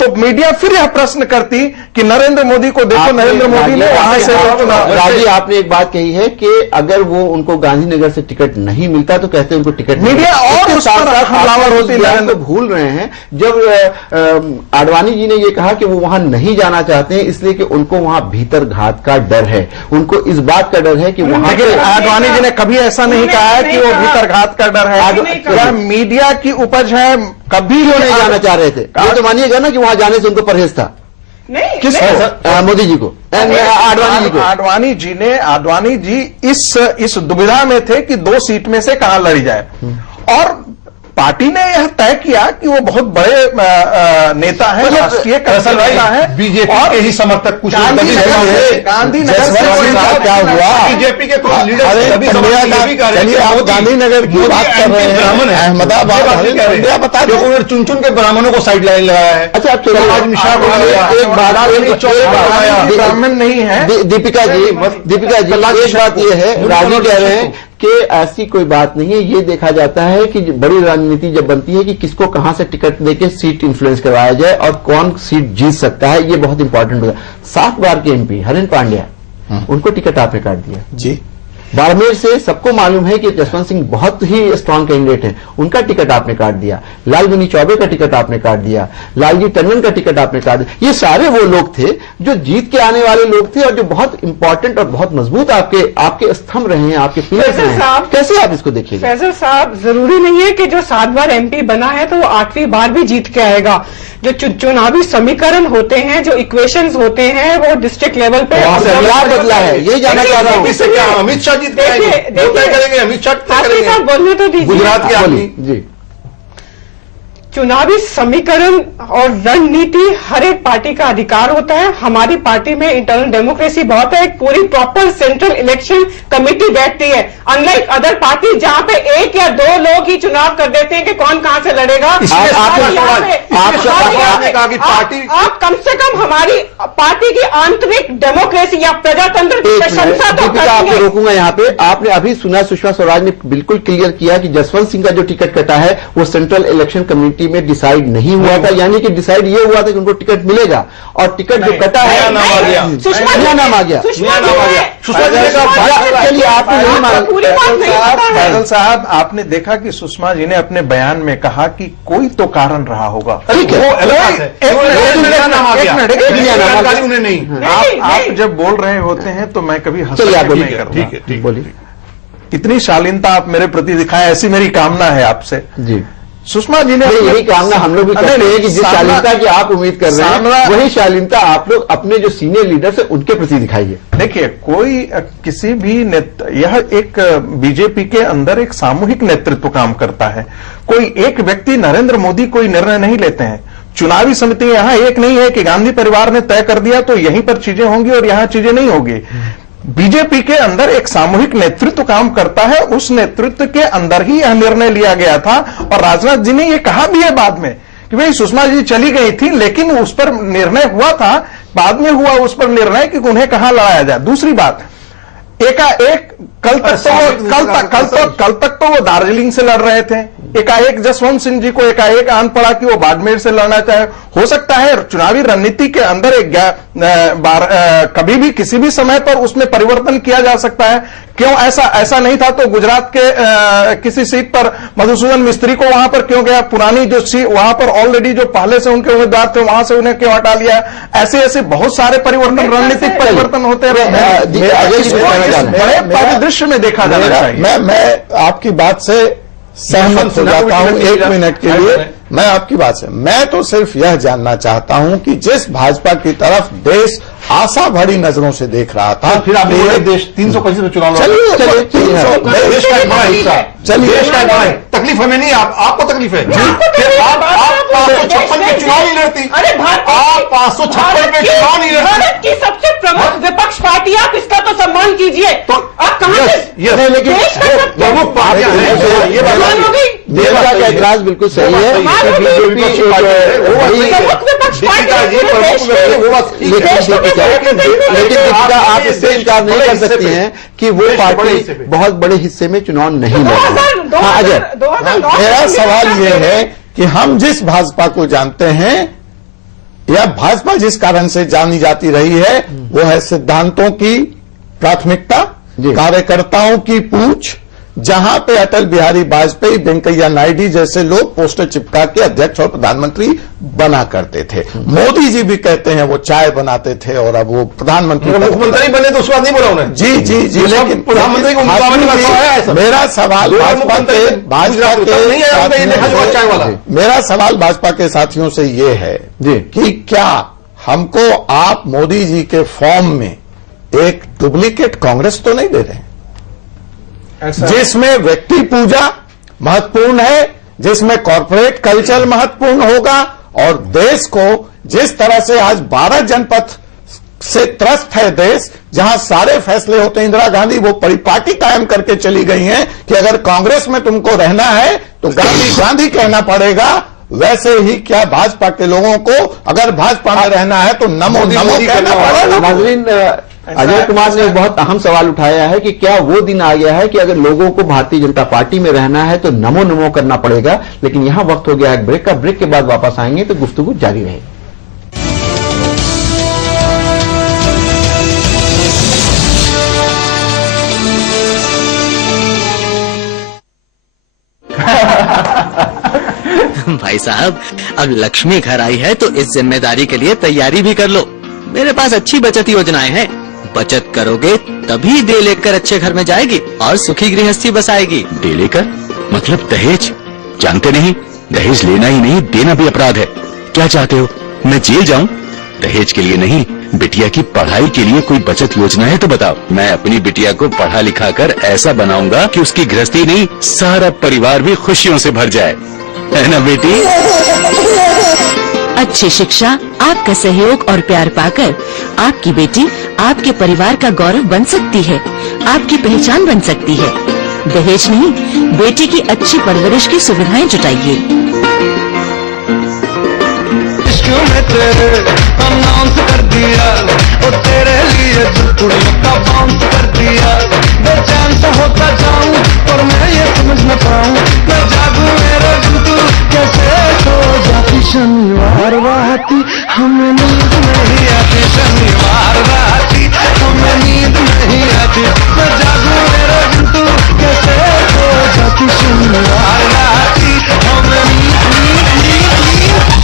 तो मीडिया फिर यह प्रश्न करती कि नरेंद्र मोदी को देखो, नरेंद्र मोदी ने वहां से राजी आपने एक बात कही है कि अगर वो उनको गांधीनगर से टिकट नहीं मिलता तो कहते हैं उनको टिकट मीडिया और उस पर हमलावर होती है। तो भूल रहे हैं जब आडवाणी जी ने ये कहा कि वो वहां नहीं जाना चाहते हैं इसलिए कि उनको वहां भीतर घात का डर है, उनको इस बात का डर है कि वहां। आडवाणी जी ने कभी ऐसा नहीं कहा है कि वो भीतर घात का डर है, यह मीडिया की उपज है। कभी क्यों नहीं जाना चाह रहे थे? ये तो मानिएगा ना कि वहां जाने से उनको परहेज था। नहीं, मोदी जी को, आडवाणी जी इस दुविधा में थे कि 2 सीट में से कहां लड़ी जाए, और पार्टी ने यह तय किया कि वो बहुत बड़े नेता हैं, राष्ट्रीय कार्यकर्ता है, बीजेपी के ही समर्थक कुछ गांधीनगर से क्या हुआ? बीजेपी के कुछ लीडर चलिए आप गांधीनगर की बात कर रहे हैं, अहमदाबाद इंडिया बता दो, उन्होंने चुन चुन के ब्राह्मणों को साइड लाइन लगाया है। अच्छा, अब एक बात ब्राह्मण नहीं है। दीपिका जी एक बात ये है, राजी कह रहे हैं कि ऐसी कोई बात नहीं है। ये देखा जाता है कि बड़ी रणनीति जब बनती है कि किसको कहां से टिकट देके सीट इन्फ्लुएंस करवाया जाए और कौन सीट जीत सकता है, ये बहुत इंपॉर्टेंट होता है। 7 बार के एमपी हरेन पांड्या, उनको टिकट आपने काट दिया जी। बाड़मेर से सबको मालूम है कि जसवंत सिंह बहुत ही स्ट्रांग कैंडिडेट हैं, उनका टिकट आपने काट दिया। लालगुनी चौबे का टिकट आपने काट दिया, लालजी टंडन का टिकट आपने काट दिया। ये सारे वो लोग थे जो जीत के आने वाले लोग थे और जो बहुत इंपॉर्टेंट और बहुत मजबूत आपके स्तंभ रहे हैं, आपके पिलर्स रहे हैं। कैसे आप इसको देखिएगा? फैजल साहब, जरूरी नहीं है कि जो 7 बार एमपी बना है तो वो 8वीं बार भी जीत के आएगा। जो चुनावी समीकरण होते हैं, जो इक्वेशंस होते हैं, वो डिस्ट्रिक्ट लेवल पे क्या बदला है ये जानना चाह रहा हूँ। इससे क्या अमित शाह जीत करेंगे? अमित शाह साहब बोलने तो दीजिए। गुजरात के आदमी जी, चुनावी समीकरण और रणनीति हर एक पार्टी का अधिकार होता है। हमारी पार्टी में इंटरनल डेमोक्रेसी बहुत है, एक पूरी प्रॉपर सेंट्रल इलेक्शन कमेटी बैठती है, अनलाइक अदर पार्टी जहां पे 1 या 2 लोग ही चुनाव कर देते हैं कि कौन कहां से लड़ेगा। आपने कहा कि पार्टी आप कम से कम हमारी पार्टी की आंतरिक डेमोक्रेसी या प्रजातंत्र की प्रशंसा तो दीपिका, आपको रोकूंगा यहाँ पे। आपने अभी सुना सुषमा स्वराज ने बिल्कुल क्लियर किया कि जसवंत सिंह का जो टिकट कटा है वो सेंट्रल इलेक्शन कमेटी में डिसाइड नहीं हुआ था, यानी कि डिसाइड ये हुआ था कि उनको टिकट मिलेगा, और टिकट जो कटा है नया नाम आ गया। नया नाम आ गया। चलिए आपने नहीं माना। फैजल साहब, आपने देखा कि सुषमा जी ने अपने बयान में कहा कि कोई तो कारण रहा होगा। ठीक है, उन्हें नहीं। आप जब बोल रहे होते हैं तो मैं कभी चलिए आप नहीं बोलिए। करूंगा। ठीक है, बोलिए। इतनी शालीनता आप मेरे प्रति दिखाएं, ऐसी मेरी कामना है आपसे। जी, सुषमा जी ने यही कामना हम लोग भी करते हैं कि जिस शालीनता की आप उम्मीद कर रहे हैं वही शालीनता आप लोग अपने जो सीनियर लीडर से उनके प्रति दिखाइए। देखिए, कोई किसी भी यह एक बीजेपी के अंदर एक सामूहिक नेतृत्व काम करता है। कोई एक व्यक्ति नरेंद्र मोदी कोई निर्णय नहीं लेते हैं। चुनावी समिति यहां एक नहीं है कि गांधी परिवार ने तय कर दिया तो यहीं पर चीजें होंगी और यहां चीजें नहीं होगी। बीजेपी के अंदर एक सामूहिक नेतृत्व काम करता है, उस नेतृत्व के अंदर ही यह निर्णय लिया गया था। और राजनाथ जी ने यह कहा भी है बाद में कि भाई सुषमा जी चली गई थी लेकिन उस पर निर्णय हुआ था, बाद में हुआ उस पर निर्णय कि उन्हें कहां लड़ाया जाए। दूसरी बात, एकाएक कल तक तो वो दार्जिलिंग से लड़ रहे थे, एकाएक जसवंत सिंह जी को एकाएक आन पड़ा कि वो बाड़मेर से लड़ना चाहे। हो सकता है चुनावी रणनीति के अंदर कभी भी किसी भी समय पर उसमें परिवर्तन किया जा सकता है। क्यों ऐसा नहीं था तो गुजरात के किसी सीट पर मधुसूदन मिस्त्री को वहां पर क्यों गया? पुरानी जो सीट वहां पर ऑलरेडी जो पहले से उनके उम्मीदवार थे वहां से उन्हें क्यों हटा लिया? ऐसे बहुत सारे परिवर्तन, रणनीतिक परिवर्तन होते हैं, बड़े परिदृश्य में देखा जाना चाहिए। मैं आपकी बात से सहमत हो जाता हूं 1 मिनट के लिए। मैं आपकी बात से, मैं तो सिर्फ यह जानना चाहता हूं कि जिस भाजपा की तरफ देश आशा भरी नजरों से देख रहा था, फिर आप देश 325 में चुनाव चलिए देश का एक बड़ा हिस्सा, चलिए देश का एक बड़ा तकलीफ हमें नहीं, आपको तकलीफ है। आप 556 के चुनाव नहीं लड़ती। अरे आप 556 के चुनाव नहीं लड़ती। भारत की सबसे प्रमुख विपक्ष पार्टी, आप इसका तो सम्मान कीजिए। तो आप कहां से लेकिन प्रमुख पार्टियां हैं, ये देश का एतराज बिल्कुल सही है। बीजेपी लेकिन आप इससे इनकार नहीं कर सकती हैं कि वो पार्टी बहुत बड़े हिस्से में चुनाव नहीं लड़ी। अजय, मेरा सवाल ये है कि हम जिस भाजपा को जानते हैं या भाजपा जिस कारण से जानी जाती रही है वो है सिद्धांतों की प्राथमिकता, कार्यकर्ताओं की पूछ, जहां पे अटल बिहारी वाजपेयी, वेंकैया नायडू जैसे लोग पोस्टर चिपका के अध्यक्ष और प्रधानमंत्री बना करते थे। मोदी जी भी कहते हैं वो चाय बनाते थे और अब वो प्रधानमंत्री मुख्यमंत्री बने तो उस बात नहीं बोला उन्हें। जी लेकिन प्रधानमंत्री को मेरा सवाल मेरा सवाल भाजपा के साथियों से ये है कि क्या हमको आप मोदी जी के फॉर्म में एक डुप्लीकेट कांग्रेस तो नहीं दे रहे हैं जिसमें व्यक्ति पूजा महत्वपूर्ण है, जिसमें कॉर्पोरेट कल्चर महत्वपूर्ण होगा और देश को जिस तरह से आज 12 जनपद से त्रस्त है देश, जहां सारे फैसले होते हैं। इंदिरा गांधी वो परिपाटी कायम करके चली गई हैं कि अगर कांग्रेस में तुमको रहना है तो गांधी गांधी कहना पड़ेगा। वैसे ही क्या भाजपा के लोगों को अगर भाजपा में रहना है तो नमो नमो कहना पड़ेगा। अजय कुमार ने एक बहुत अहम सवाल उठाया है कि क्या वो दिन आ गया है कि अगर लोगों को भारतीय जनता पार्टी में रहना है तो नमो नमो करना पड़ेगा। लेकिन यहां वक्त हो गया एक ब्रेक का। ब्रेक के बाद वापस आएंगे तो गुफ्तगू जारी रहेगी। भाई साहब, अब लक्ष्मी घर आई है तो इस जिम्मेदारी के लिए तैयारी भी कर लो। मेरे पास अच्छी बचत योजनाएं हैं। बचत करोगे तभी दे लेकर अच्छे घर में जाएगी और सुखी गृहस्थी बसाएगी। दे लेकर मतलब दहेज? जानते नहीं, दहेज लेना ही नहीं देना भी अपराध है। क्या चाहते हो मैं जेल जाऊं? दहेज के लिए नहीं, बिटिया की पढ़ाई के लिए कोई बचत योजना है तो बताओ। मैं अपनी बिटिया को पढ़ा लिखा कर ऐसा बनाऊंगा कि उसकी गृहस्थी नहीं सारा परिवार भी खुशियों से भर जाए, है ना बेटी? अच्छी शिक्षा, आपका सहयोग और प्यार पाकर आपकी बेटी आपके परिवार का गौरव बन सकती है, आपकी पहचान बन सकती है। दहेज नहीं, बेटी की अच्छी परवरिश की सुविधाएं जुटाइए। सवेरे अनाउंस कर दिया, वो तेरे लिए कुड़ियों का बाउंस कर दिया। बेचैन सा होता जाऊं और मैं ये समझ न पाऊं, मैं जागूं मेरे जुटू कैसे सो जाती। शनिवार राती हमें नींद नहीं आती, शनिवार राती हमें नींद नहीं आती, मैं जागूं मेरे जुटू कैसे सो जाती। शनिवार राती हमें नींद नींद नींद नींद।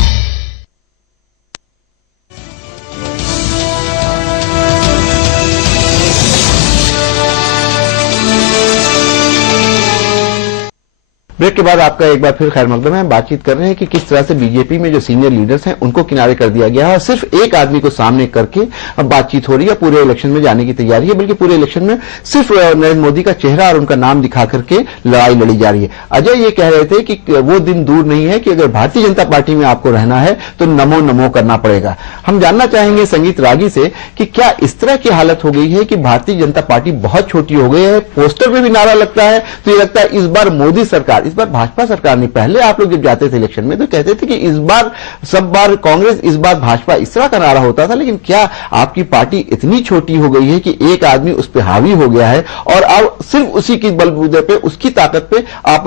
ब्रेक के बाद आपका एक बार फिर खैर मकदम है। बातचीत कर रहे हैं कि किस तरह से बीजेपी में जो सीनियर लीडर्स हैं उनको किनारे कर दिया गया है और सिर्फ एक आदमी को सामने करके अब बातचीत हो रही है। पूरे इलेक्शन में जाने की तैयारी है, बल्कि पूरे इलेक्शन में सिर्फ नरेंद्र मोदी का चेहरा और उनका नाम दिखा करके लड़ाई लड़ी जा रही है। अजय ये कह रहे थे कि वो दिन दूर नहीं है कि अगर भारतीय जनता पार्टी में आपको रहना है तो नमो नमो करना पड़ेगा। हम जानना चाहेंगे संगीत रागी से कि क्या इस तरह की हालत हो गई है कि भारतीय जनता पार्टी बहुत छोटी हो गई है। पोस्टर में भी नारा लगता है तो ये लगता है इस बार मोदी सरकार, इस बार भाजपा सरकार नहीं। पहले आप लोग जब जाते थे इलेक्शन में तो कहते थे कि इस बार सब बार कांग्रेस, इस बार भाजपा, इस तरह का नारा होता था। लेकिन क्या आपकी पार्टी इतनी छोटी हो गई है कि एक आदमी उस पर हावी हो गया है और अब सिर्फ उसी की बलबूते पे, उसकी ताकत पे आप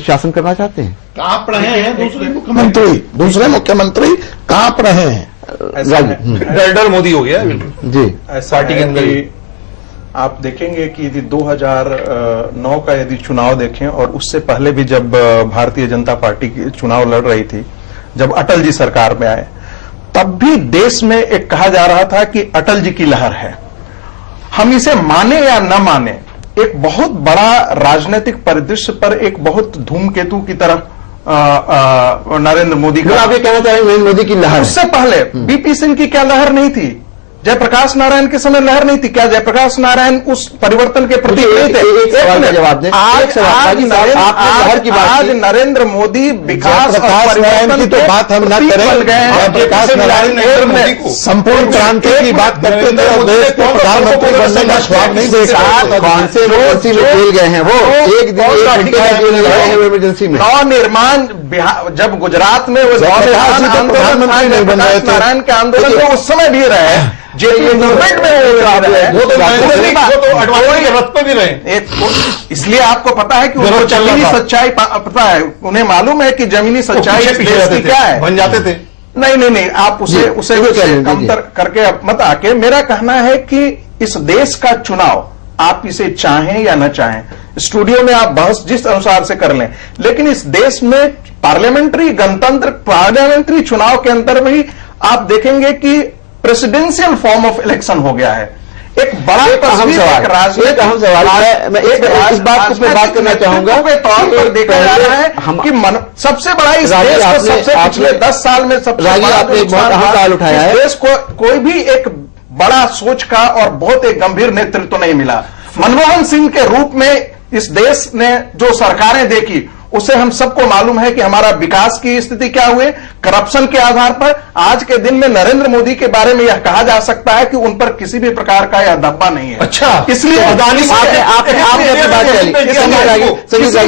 शासन करना चाहते हैं? कांप रहे हैं दूसरे मुख्यमंत्री कांप रहे हैं। डर मोदी हो गया जी पार्टी के अंदर। आप देखेंगे कि यदि 2009 का यदि चुनाव देखें और उससे पहले भी जब भारतीय जनता पार्टी की चुनाव लड़ रही थी, जब अटल जी सरकार में आए, तब भी देश में एक कहा जा रहा था कि अटल जी की लहर है। हम इसे माने या न माने, एक बहुत बड़ा राजनीतिक परिदृश्य पर एक बहुत धूमकेतु की तरफ नरेंद्र मोदी का, आप ये कहना चाह रहे हैं नरेंद्र मोदी की लहर? उससे पहले बीपी सिंह की क्या लहर नहीं थी? जयप्रकाश नारायण के समय लहर नहीं थी क्या? जयप्रकाश नारायण उस परिवर्तन के प्रति नहीं थे? एक सवाल का जवाब दें। आज नरेंद्र मोदी विकास और परिवर्तन की तो बात हम न करें, जयप्रकाश नारायण संपूर्ण क्रांति की बात करते थे और देश को प्रधानमंत्री बनने का ख्वाब नहीं देखा। कौन से इमरजेंसी में जेल गए हैं वो? एक दिन इमरजेंसी में नवनिर्माण, जब गुजरात में वो प्रधानमंत्री नहीं बन रहे थे, नारायण के आंदोलन में उस समय भी रहे, मूवमेंट में वो तो अडवाणी के रथ पे भी रहे। इसलिए आपको पता है कि उनको जमीनी सच्चाई पता है, उन्हें मालूम है कि जमीनी सच्चाई क्या है, बन जाते थे। नहीं, आप उसे कमतर करके मत आके। मेरा कहना है कि इस देश का चुनाव आप इसे चाहें या न चाहें, स्टूडियो में आप बहस जिस अनुसार से कर लें, लेकिन इस देश में पार्लियामेंट्री गणतंत्र, पार्लियामेंट्री चुनाव के अंदर भी आप देखेंगे कि प्रेसिडेंशियल फॉर्म ऑफ इलेक्शन हो गया है। एक बड़ा अहम सवाल है। मैं इस बात को बात करना चाहूंगा के तौर पर देखा जा रहा है कि सबसे बड़ा इस देश को सबसे पिछले 10 साल में सबसे आपने एक बहुत अहम सवाल उठाया है। देश को कोई भी एक बड़ा सोच का और बहुत एक गंभीर नेतृत्व नहीं मिला। मनमोहन सिंह के रूप में इस देश ने जो सरकारें देखी, उसे हम सबको मालूम है कि हमारा विकास की स्थिति क्या हुई। करप्शन के आधार पर आज के दिन में नरेंद्र मोदी के बारे में यह कहा जा सकता है कि उन पर किसी भी प्रकार का यह धब्बा नहीं है। अच्छा, इसलिए आपने अपनी बात कह ली,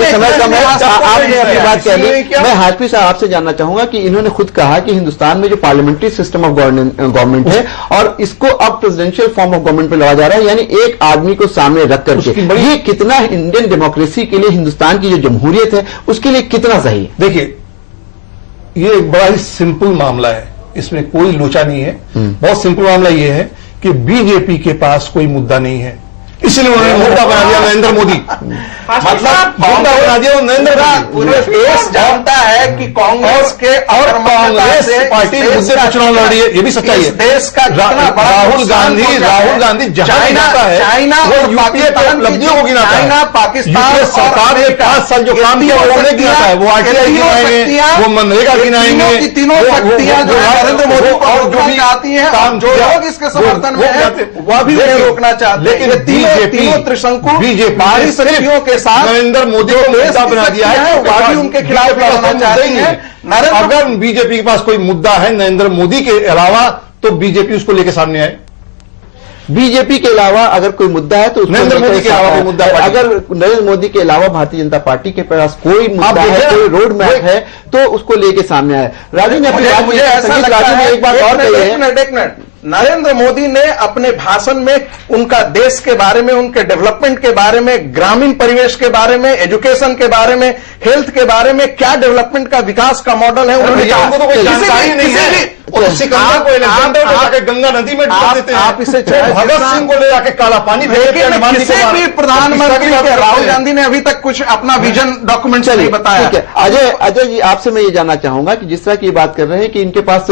समय कम है, आपने अपनी बात कह ली। मैं हाजपी साहब आपसे जानना चाहूंगा कि इन्होंने खुद कहा कि हिंदुस्तान में जो पार्लियामेंट्री सिस्टम ऑफ गवर्नमेंट है और इसको अब प्रेसिडेंशियल फॉर्म ऑफ गवर्नमेंट पे लगा जा रहा है, यानी एक आदमी को सामने रख करके। ये कितना इंडियन डेमोक्रेसी के लिए, हिंदुस्तान की जो जमहूरियत है उसके लिए कितना सही है? देखिए, ये एक बड़ा ही सिंपल मामला है, इसमें कोई लोचा नहीं है। बहुत सिंपल मामला ये है कि बीजेपी के पास कोई मुद्दा नहीं है, इसलिए उन्होंने मुद्दा बना दिया नरेंद्र मोदी। मतलब मुद्दा बना दिया नरेंद्र मोदी। पूरे देश जानता है कि कांग्रेस के और कांग्रेस पार्टी मुद्दे पर चुनाव लड़ रही है, ये भी सच्चाई है। देश का राहुल गांधी जहां जाता है चाइना वो यूपीए की उपलब्धियों को गिनाता है। चाइना, पाकिस्तान सरकार ने 5 साल जो काम किया उन्होंने गिनाता है। वो आरटीआई गिनाएंगे, वो मनरेगा गिनाएंगे, तीनों शक्तियां जो नरेंद्र मोदी को और जो भी आती हैं, जो लोग इसके समर्थन में है वह भी उन्हें रोकना चाहते हैं। लेकिन तीनों त्रिशंकु बीजेपी शक्तियों के साथ नरेंद्र मोदी को मुद्दा बना दिया है, वह भी उनके खिलाफ लड़ना चाहते हैं। अगर बीजेपी के पास कोई मुद्दा है नरेंद्र मोदी के अलावा तो बीजेपी उसको लेकर सामने आए। बीजेपी के अलावा अगर कोई मुद्दा है तो उसको नरेंद्र मोदी के अलावा कोई मुद्दा है। अगर नरेंद्र मोदी के अलावा भारतीय जनता पार्टी के पास कोई मुद्दा है, कोई रोड मैप है तो उसको लेके सामने आए। राजीव ने अपनी बात मुझे ऐसा संगीत लगता राजीव ने है, एक बात और कही है। एक मिनट नरेंद्र मोदी ने अपने भाषण में उनका देश के बारे में, उनके डेवलपमेंट के बारे में, ग्रामीण परिवेश के बारे में, एजुकेशन के बारे में, हेल्थ के बारे में क्या डेवलपमेंट का विकास का मॉडल है उन्होंने कहा। उनको तो कोई जानकारी नहीं है। और सिकंदर को एलेक्जेंडर को जाके गंगा नदी में डाल देते हैं। आप इसे भगत सिंह को ले जाके काला पानी भेज देते हैं। लेकिन किसी भी प्रधानमंत्री के राहुल गांधी ने अभी तक कुछ अपना विजन डॉक्यूमेंट नहीं बताया। ठीक है अजय जी, आपसे मैं ये जानना चाहूंगा कि जिस तरह की बात कर रहे हैं कि इनके पास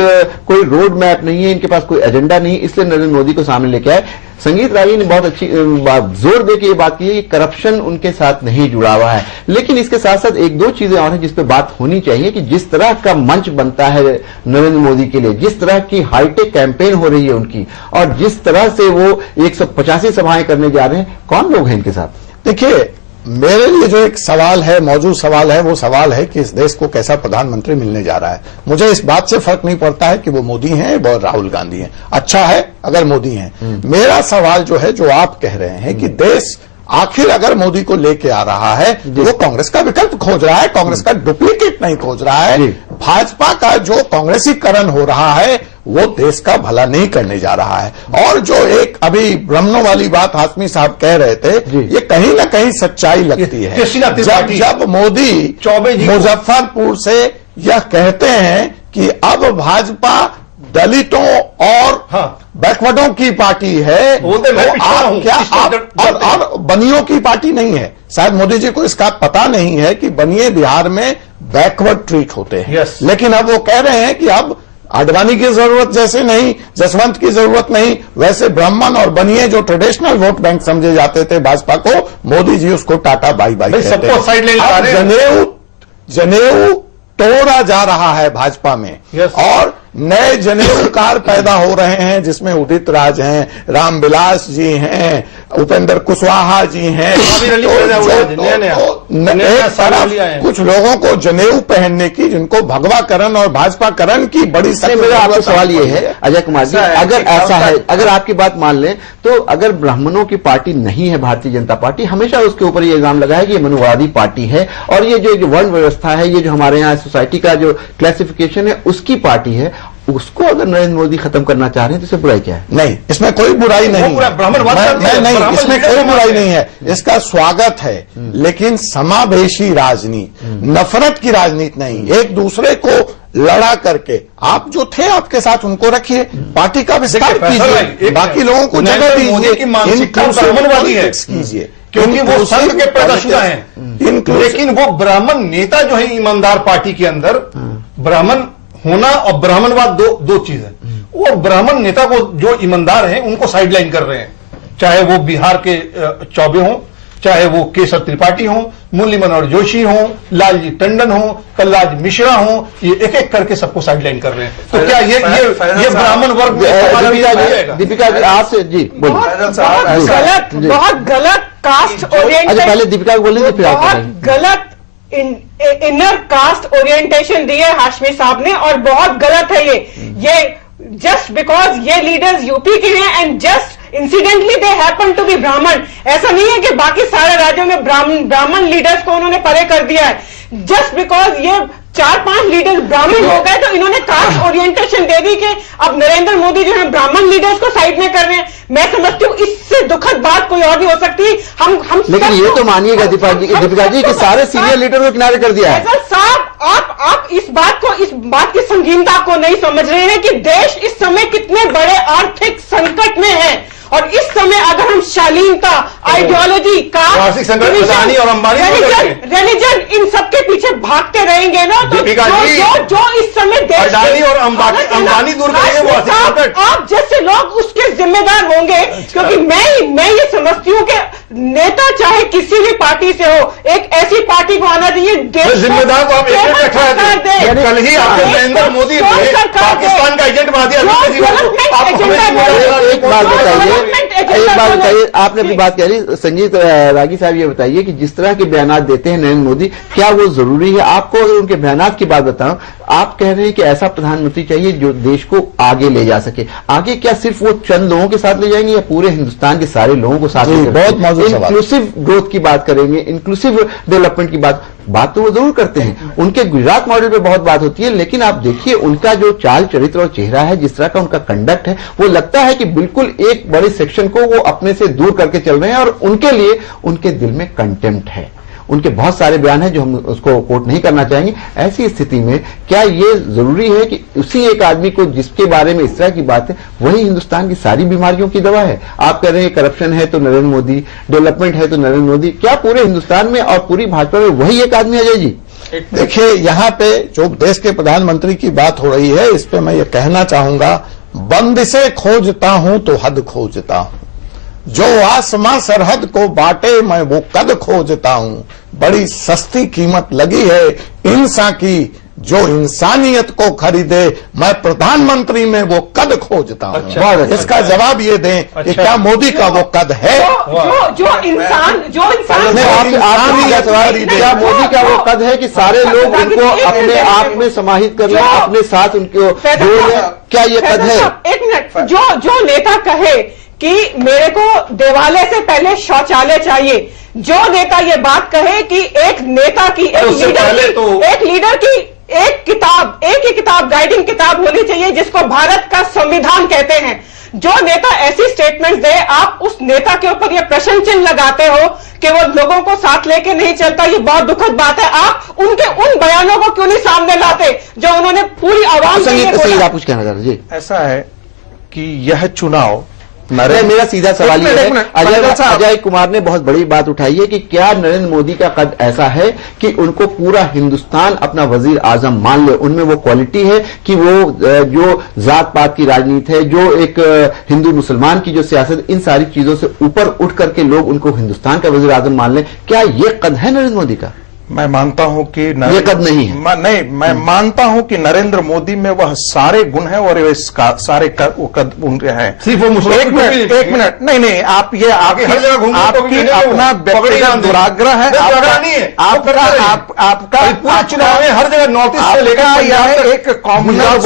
कोई रोड मैप नहीं है, इनके पास कोई एजेंडा नहीं, इसलिए नरेंद्र मोदी को सामने लेके आए। संगीत राजी ने बहुत अच्छी जोर देके ये बात की है कि करप्शन उनके साथ नहीं जुड़ा हुआ है, लेकिन इसके साथ साथ एक दो चीजें और हैं जिस पे बात होनी चाहिए कि जिस तरह का मंच बनता है नरेंद्र मोदी के लिए, जिस तरह की हाईटेक कैंपेन हो रही है उनकी, और जिस तरह से वो 185 सभाएं करने जा रहे हैं, कौन लोग हैं इनके साथ? देखिए, मेरे लिए जो एक सवाल है, मौजूद सवाल है, वो सवाल है कि इस देश को कैसा प्रधानमंत्री मिलने जा रहा है। मुझे इस बात से फर्क नहीं पड़ता है कि वो मोदी हैं और राहुल गांधी हैं। अच्छा है अगर मोदी हैं। मेरा सवाल जो है, जो आप कह रहे हैं कि देश आखिर अगर मोदी को लेके आ रहा है तो वो कांग्रेस का विकल्प खोज रहा है, कांग्रेस का डुप्लीकेट नहीं खोज रहा है। भाजपा का जो कांग्रेसीकरण हो रहा है वो देश का भला नहीं करने जा रहा है। और जो एक अभी ब्राह्मणों वाली बात हाशमी साहब कह रहे थे, ये कहीं ना कहीं सच्चाई लगती है। जब मोदी मुजफ्फरपुर से यह कहते हैं कि अब भाजपा दलितों और बैकवर्डों की पार्टी है, तो आप क्या और बनियों की पार्टी नहीं है। शायद मोदी जी को इसका पता नहीं है कि बनिए बिहार में बैकवर्ड ट्रीट होते हैं। लेकिन अब वो कह रहे हैं कि अब आडवाणी की जरूरत जैसे नहीं, जसवंत की जरूरत नहीं, वैसे ब्राह्मण और बनिए जो ट्रेडिशनल वोट बैंक समझे जाते थे भाजपा को, मोदी जी उसको टाटा बाई बाई कहते हैं। जनेऊ तोड़ा जा रहा है भाजपा में और नए जनेऊकार पैदा हो रहे हैं, जिसमें उदित राज हैं, रामविलास जी हैं, उपेंद्र कुशवाहा जी हैं। कुछ लोगों को जनेऊ पहनने की, जिनको भगवाकरण और भाजपाकरण की बड़ी मेरा आपका सवाल ये है अजय कुमार जी, अगर ऐसा है, अगर आपकी बात मान लें तो अगर ब्राह्मणों की पार्टी नहीं है भारतीय जनता पार्टी, हमेशा उसके ऊपर ये इल्जाम लगा है कि ये मनुवादी पार्टी है और ये जो वर्ण व्यवस्था है, ये जो हमारे यहाँ सोसाइटी का जो क्लासिफिकेशन है उसकी पार्टी है, उसको अगर नरेंद्र मोदी खत्म करना चाह रहे हैं तो इसमें बुराई क्या है? नहीं, इसमें कोई बुराई नहीं है। नहीं, इसमें कोई बुराई नहीं है, इसका स्वागत है। लेकिन समावेशी राजनीति, नफरत की राजनीति नहीं, एक दूसरे को लड़ा करके आप जो थे आपके साथ उनको रखिए, पार्टी का विस्तार कीजिए, बाकी लोगों को जगह दीजिए, कीजिए, क्योंकि वो संघ के पैदाशुदा हैं। लेकिन वो ब्राह्मण नेता जो है ईमानदार पार्टी के अंदर, ब्राह्मण होना और ब्राह्मणवाद दो चीज है। वो ब्राह्मण नेता को जो ईमानदार हैं उनको साइडलाइन कर रहे हैं, चाहे वो बिहार के चौबे हों, चाहे वो केसर त्रिपाठी हों, मुरली मनोहर जोशी हों, लालजी टंडन हों, कलराज मिश्रा हों, ये एक एक करके सबको साइडलाइन कर रहे हैं। तो क्या ये ब्राह्मण वर्ग दीपिका जी आपसे जी बोलिए। बहुत गलत कास्ट ओरिएंटेड, पहले दीपिका को बोलिए, बहुत गलत इनर कास्ट ओरिएंटेशन दी है हाशमी साहब ने और बहुत गलत है ये जस्ट बिकॉज ये लीडर्स यूपी के हैं and just incidentally they happen to be Brahmin. ऐसा नहीं है कि बाकी सारे राज्यों में ब्राह्मण लीडर्स को उन्होंने परे कर दिया है। जस्ट बिकॉज ये 4-5 लीडर्स ब्राह्मण हो गए तो इन्होंने कास्ट ओरिएंटेशन दे दी कि अब नरेंद्र मोदी जो है ब्राह्मण लीडर्स को साइड में कर रहे हैं। मैं समझती हूँ इससे दुखद बात कोई और भी हो सकती है। हम लेकिन ये तो मानिएगा दीपिका जी कि सारे सीनियर लीडर को किनारे कर दिया है। साहब आप इस बात की संगीनता को नहीं समझ रहे हैं कि देश इस समय कितने बड़े आर्थिक संकट में है और इस समय अगर हम शालीनता, आइडियोलॉजी का रिलीजन इन सबके पीछे भागते रहेंगे ना तो जो इस समय देश और अंबानी दूर करेंगे, आप जैसे लोग उसके जिम्मेदार होंगे। क्योंकि मैं ये समझती हूँ कि नेता चाहे किसी भी पार्टी से हो, एक ऐसी पार्टी को आना चाहिए देश जिम्मेदार को आप कल ही आपके नरेंद्र मोदी पाकिस्तान का एजेंट बना दिया। एक बात बताइए, एक बात बताइए, आपने अपनी बात कह रही, संजीत रागी साहब ये बताइए कि जिस तरह के बयान देते हैं नरेंद्र मोदी, क्या वो जरूरी है? आपको अगर उनके बयान की बात बताऊं, आप कह रहे हैं कि ऐसा प्रधानमंत्री चाहिए जो देश को आगे ले जा सके। आगे क्या सिर्फ वो चंद लोगों के साथ ले जाएंगे या पूरे हिंदुस्तान के सारे लोगों को साथ ले? बहुत मौजूद सवाल। इंक्लूसिव ग्रोथ की बात करेंगे, इंक्लूसिव डेवलपमेंट की बात तो वो जरूर करते हैं। उनके गुजरात मॉडल पे बहुत बात होती है, लेकिन आप देखिए उनका जो चाल चरित्र और चेहरा है, जिस तरह का उनका कंडक्ट है, वो लगता है कि बिल्कुल एक बड़े सेक्शन को वो अपने से दूर करके चल रहे हैं और उनके लिए उनके दिल में कंटेम्प्ट है। उनके बहुत सारे बयान हैं जो हम उसको कोट नहीं करना चाहेंगे। ऐसी स्थिति में क्या ये जरूरी है कि उसी एक आदमी को जिसके बारे में इस तरह की बात है वही हिंदुस्तान की सारी बीमारियों की दवा है? आप कह रहे हैं करप्शन है तो नरेंद्र मोदी, डेवलपमेंट है तो नरेंद्र मोदी, क्या पूरे हिंदुस्तान में और पूरी भाजपा में वही एक आदमी अजय जी? देखिए, यहाँ पे जो देश के प्रधानमंत्री की बात हो रही है, इस पे मैं ये कहना चाहूंगा, बंदिशें खोजता हूं तो हद खोजता हूं, जो आसमां सरहद को बांटे मैं वो कद खोजता हूं, बड़ी सस्ती कीमत लगी है इंसान की, जो इंसानियत को खरीदे मैं प्रधानमंत्री में वो कद खोजता हूं। अच्छा, इसका जवाब ये दें कि क्या मोदी का वो कद है? जो इंसान क्या मोदी का वो कद है कि सारे लोग उनको अपने आप में समाहित कर लें, अपने साथ उनको जोड़ लें? क्या ये कद है? एक मिनट, जो नेता कहे कि मेरे को देवालय से पहले शौचालय चाहिए, जो नेता ये बात कहे कि एक नेता की, एक लीडर की एक ही किताब गाइडिंग किताब होनी चाहिए जिसको भारत का संविधान कहते हैं, जो नेता ऐसी स्टेटमेंट्स दे, आप उस नेता के ऊपर ये प्रश्न चिन्ह लगाते हो कि वो लोगों को साथ लेके नहीं चलता, ये बहुत दुखद बात है। आप उनके उन बयानों को क्यों नहीं सामने लाते जो उन्होंने पूरी आवाम के लिए बोला? आप कुछ कहना चाह रहे जी? ऐसा है कि यह चुनाव मेरा सीधा सवाल ये है, अजय कुमार ने बहुत बड़ी बात उठाई है कि क्या नरेंद्र मोदी का कद ऐसा है कि उनको पूरा हिंदुस्तान अपना वजीर आजम मान ले? उनमें वो क्वालिटी है कि वो जो जात पात की राजनीति है, जो एक हिंदू मुसलमान की जो सियासत, इन सारी चीजों से ऊपर उठ करके लोग उनको हिंदुस्तान का वजीर आजम मान ले, क्या ये कद है नरेंद्र मोदी का? मैं मानता हूं कि ये कद नहीं है। नहीं, मैं मानता हूं कि नरेंद्र मोदी में वह सारे गुण हैं और सारे कद उनके हैं। सिर्फ वो एक मिनट, नहीं, आप ये आपकी अपना व्यक्तिगत दुराग्रह है, आपका चुनाव में हर जगह नॉर्थ ईस्ट से लेकर यह एक कॉमनल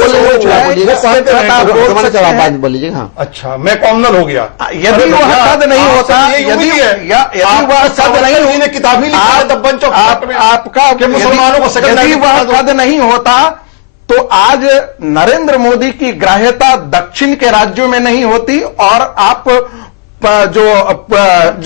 बोलिए। हाँ, अच्छा, मैं कॉमनल हो गया। यदि वह कद नहीं होता, यदि वह कद नहीं, किताब ही लिखा आपका मुसलमानों को यदि वह कद नहीं होता तो आज नरेंद्र मोदी की ग्राह्यता दक्षिण के राज्यों में नहीं होती और आप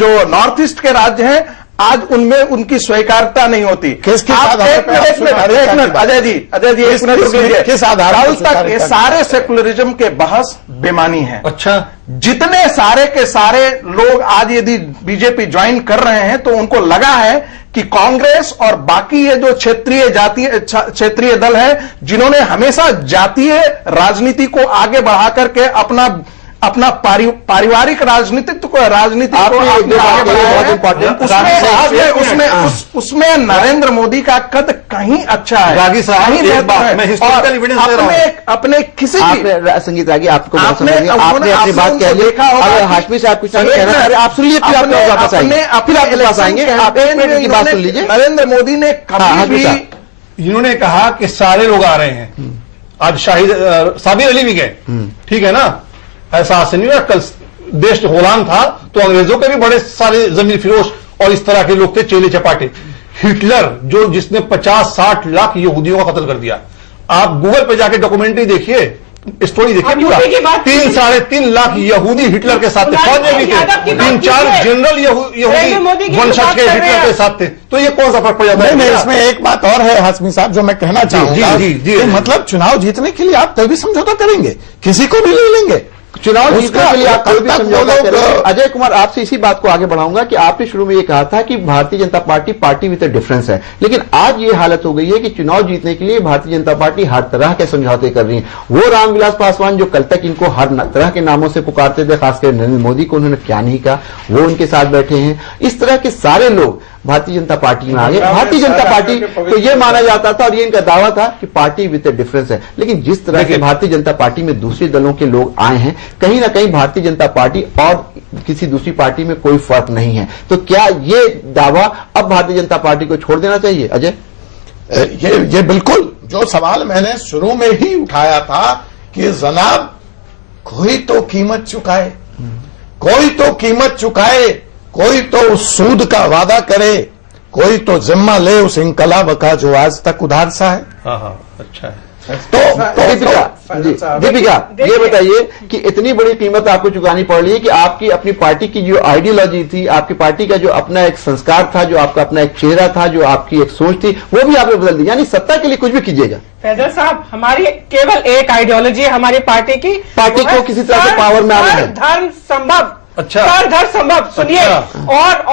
जो नॉर्थ ईस्ट के राज्य हैं आज उनमें उनकी स्वीकार्यता नहीं होती। किस मिनट अजय जी एक मिनट, किस आधार तक ये सारे सेकुलरिज्म के बहस बेमानी है। अच्छा, जितने सारे के सारे लोग आज यदि बीजेपी ज्वाइन कर रहे हैं तो उनको लगा है कि कांग्रेस और बाकी ये जो क्षेत्रीय दल है जिन्होंने हमेशा जातीय राजनीति को आगे बढ़ा करके अपना पारिवारिक राजनीति को आगे बढ़ाया, उसमें नरेंद्र मोदी का कद कहीं अच्छा है। रागी साहब, अपने किसी संगीत रागी, आपको आपने अपनी बात कह ली, अगर हाशमी साहब कुछ कहना, आप सुनिए, फिर आप वापस आएंगे, फिर आपके पास आएंगे, आप एक मिनट की बात सुन लीजिए। नरेंद्र मोदी ने कभी भी, इन्होंने कहा कि सारे लोग आ रहे हैं, आज साबिर अली भी गए, ठीक है ना? ऐसा नहीं हुआ, कल देश गुलाम था तो अंग्रेजों के भी बड़े सारे जमीन फिरोश और इस तरह के लोग थे, चेले चपाटे। हिटलर जिसने 50-60 लाख यहूदियों का कत्ल कर दिया, आप गूगल पे जाके डोक्यूमेंट्री देखिए, स्टोरी देखिए, 3-3.5 लाख यहूदी हिटलर के साथ थे, फौज में भी थे, 3-4 जनरल यहूदी वंशज के हिटलर के साथ थे। तो ये कौन सा फर्क पड़ जाता है? नहीं, इसमें एक बात और है हाशमी साहब जो मैं कहना चाहूंगा, मतलब चुनाव जीतने के लिए आप तभी समझौता करेंगे, किसी को भी ले लेंगे। चुनाव जीतने के लिए आप कोई भी समझौता करेंगे। अजय कुमार, आपसे इसी बात को आगे बढ़ाऊंगा कि आपने शुरू में ये कहा था कि Bharatiya Janata party with a difference है, लेकिन आज ये हालत हो गई है कि चुनाव जीतने के लिए भारतीय जनता पार्टी हर तरह के समझौते कर रही है। वो रामविलास पासवान जो कल तक इनको हर तरह के नामों से पुकारते थे, खासकर नरेंद्र मोदी को उन्होंने क्या नहीं कहा, वो उनके साथ बैठे हैं। इस तरह के सारे लोग भारतीय जनता पार्टी में आ गए। भारतीय जनता पार्टी तो ये माना जाता था और ये इनका दावा था कि पार्टी विद ए डिफरेंस है, लेकिन जिस तरह से भारतीय जनता पार्टी में दूसरे दलों के लोग आए हैं, कहीं ना कहीं भारतीय जनता पार्टी और किसी दूसरी पार्टी में कोई फर्क नहीं है। तो क्या ये दावा अब भारतीय जनता पार्टी को छोड़ देना चाहिए? अजय, ये बिल्कुल जो सवाल मैंने शुरू में ही उठाया था कि जनाब कोई तो कीमत चुकाए, कोई तो कीमत चुकाए, कोई तो उस सूद का वादा करे, कोई तो जिम्मा ले उस इनकलाब का जो आज तक उधार सा है। हाँ, अच्छा है। तो दीपिका ये बताइए कि इतनी बड़ी कीमत आपको चुकानी पड़ रही है कि आपकी अपनी पार्टी की जो आइडियोलॉजी थी, आपकी पार्टी का जो अपना एक संस्कार था, जो आपका अपना एक चेहरा था, जो आपकी एक सोच थी, वो भी आपने बदल दी। यानी सत्ता के लिए कुछ भी कीजिएगा। फैजल साहब, हमारी केवल एक आइडियोलॉजी है हमारी पार्टी की, पार्टी को किसी तरह से पावर में आना है, धर्म संभव। अच्छा, धर्म संभव सुनिए। अच्छा।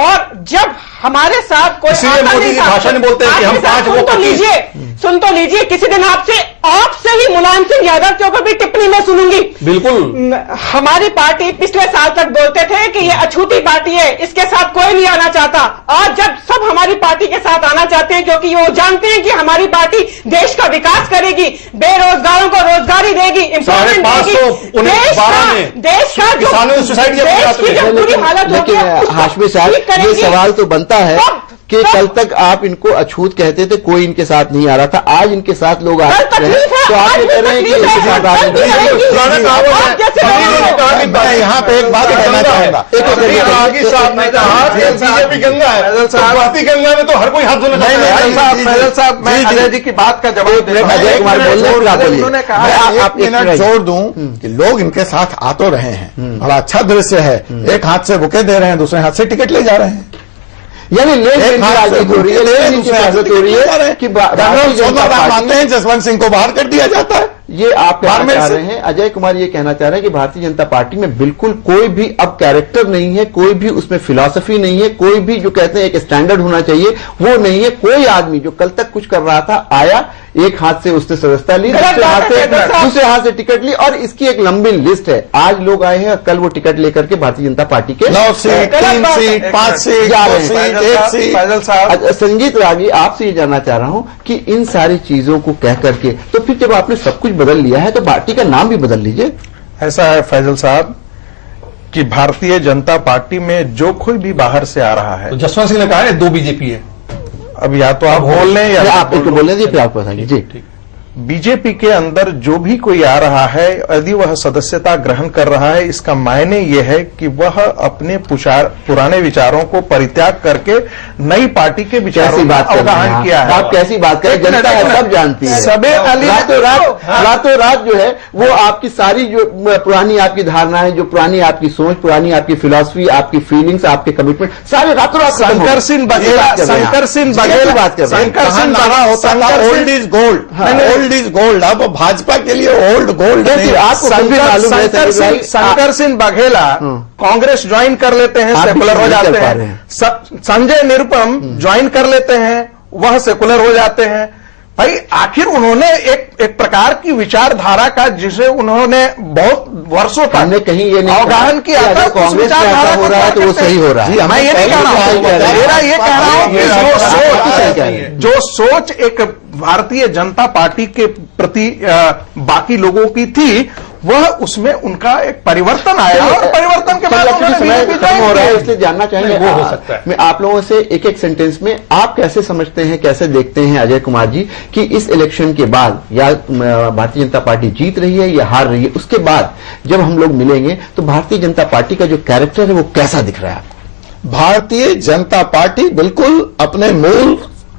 और जब हमारे साथ कोई इसीलिए मोदी जी भाषण में बोलते हैं कि हम 5 वो सुन तो लीजिए, किसी दिन आपसे ही मुलायम सिंह यादव के ऊपर भी टिप्पणी में सुनूंगी। बिल्कुल। हमारी पार्टी पिछले साल तक बोलते थे कि ये अछूती पार्टी है, इसके साथ कोई नहीं आना चाहता। आज जब सब हमारी पार्टी के साथ आना चाहते हैं, क्योंकि वो जानते हैं कि हमारी पार्टी देश का विकास करेगी, बेरोजगारों को रोजगारी देगी, एम्प्लॉयमेंट देगी, देश का जो सुसाइड की जो बुरी हालत होगी, लेकिन हाशमी साहब, ये सवाल तो बनता है कि कल तक आप इनको अछूत कहते थे, कोई इनके साथ नहीं आ रहा था, आज इनके साथ लोग आ रहे हैं, तो आप ये कह रहे हैं कि इनके साथ आ रहे हैं। मैं यहाँ पे एक बात कहना चाहूंगा, साहब ने कहा बीजेपी गंगा है, भारतीय गंगा में तो हर कोई हाथ धोना चाहता है। फैजल साहब, मैं अजय जी की बात का जवाब अजय कुमार बोलने आप एक मिनट जोड़ दूं कि लोग इनके साथ आ तो रहे हैं, बड़ा अच्छा दृश्य है, एक हाथ से बुके दे रहे हैं, दूसरे हाथ से टिकट ले जा रहे हैं। यानी राजनीति हो रही है कि मानते हैं जसवंत सिंह को बाहर कर दिया जाता है। ये आप कहना चाह रहे हैं, अजय कुमार ये कहना चाह रहे हैं कि भारतीय जनता पार्टी में बिल्कुल कोई भी अब कैरेक्टर नहीं है, कोई भी उसमें फिलॉसफी नहीं है, कोई भी जो कहते हैं एक स्टैंडर्ड होना चाहिए वो नहीं है। कोई आदमी जो कल तक कुछ कर रहा था, आया, एक हाथ से उसने सदस्यता ली, दूसरे हाथ से टिकट ली, और इसकी एक लंबी लिस्ट है। आज लोग आए हैं और कल वो टिकट लेकर के भारतीय जनता पार्टी के 9 सीट, 3 सीट, 5 सीट जा रहे हैं। फैजल साहब, संजीत रागी, आपसे ये जानना चाह रहा हूं कि इन सारी चीजों को कह करके तो फिर जब आपने सब कुछ बदल लिया है तो पार्टी का नाम भी बदल लीजिए। ऐसा है फैजल साहब कि भारतीय जनता पार्टी में जो कोई भी बाहर से आ रहा है, तो जसवंत सिंह ने कहा है 2 बीजेपी है। अब या तो आप बोल लें या आप एक बोल लें, फिर आप बताइए जी। बीजेपी के अंदर जो भी कोई आ रहा है, यदि वह सदस्यता ग्रहण कर रहा है, इसका मायने यह है कि वह अपने पुराने विचारों को परित्याग करके नई पार्टी के विचारों का अवगाहन किया है। आप कैसी बात करें, जनता है, सब जानती है। सबे रातों रात जो है वो आपकी सारी जो पुरानी आपकी धारणाएं, जो पुरानी आपकी सोच, पुरानी आपकी फिलॉसफी, आपकी फीलिंग्स, आपके कमिटमेंट, सारे रातों रात शंकर सिंह बघेला बात कर रहे हैं। Old is gold, old is gold. अब भाजपा के लिए ओल्ड गोल्ड नहीं। शंकर सिंह बघेला कांग्रेस ज्वाइन कर लेते हैं, सेकुलर हो जाते हैं। संजय निरुपम ज्वाइन कर लेते हैं, वह सेकुलर हो जाते हैं। भाई आखिर उन्होंने एक प्रकार की विचारधारा का, जिसे उन्होंने बहुत वर्षों तक कहीं ये नहीं अवगाहन किया था, कांग्रेस हो रहा है तो वो सही हो रहा है। मैं ये नहीं कह रहा हूं, मेरा ये कह रहा हूं कि जो सोच एक भारतीय जनता पार्टी के प्रति बाकी लोगों की थी, वह उसमें उनका एक परिवर्तन आया और परिवर्तन के बाद समय खत्म हो रहा है, इसलिए जानना चाहेंगे वो हो सकता है। मैं आप लोगों से एक एक सेंटेंस में आप कैसे समझते हैं, कैसे देखते हैं अजय कुमार जी कि इस इलेक्शन के बाद या भारतीय जनता पार्टी जीत रही है या हार रही है, उसके बाद जब हम लोग मिलेंगे तो भारतीय जनता पार्टी का जो कैरेक्टर है वो कैसा दिख रहा है आपको? भारतीय जनता पार्टी बिल्कुल अपने मूल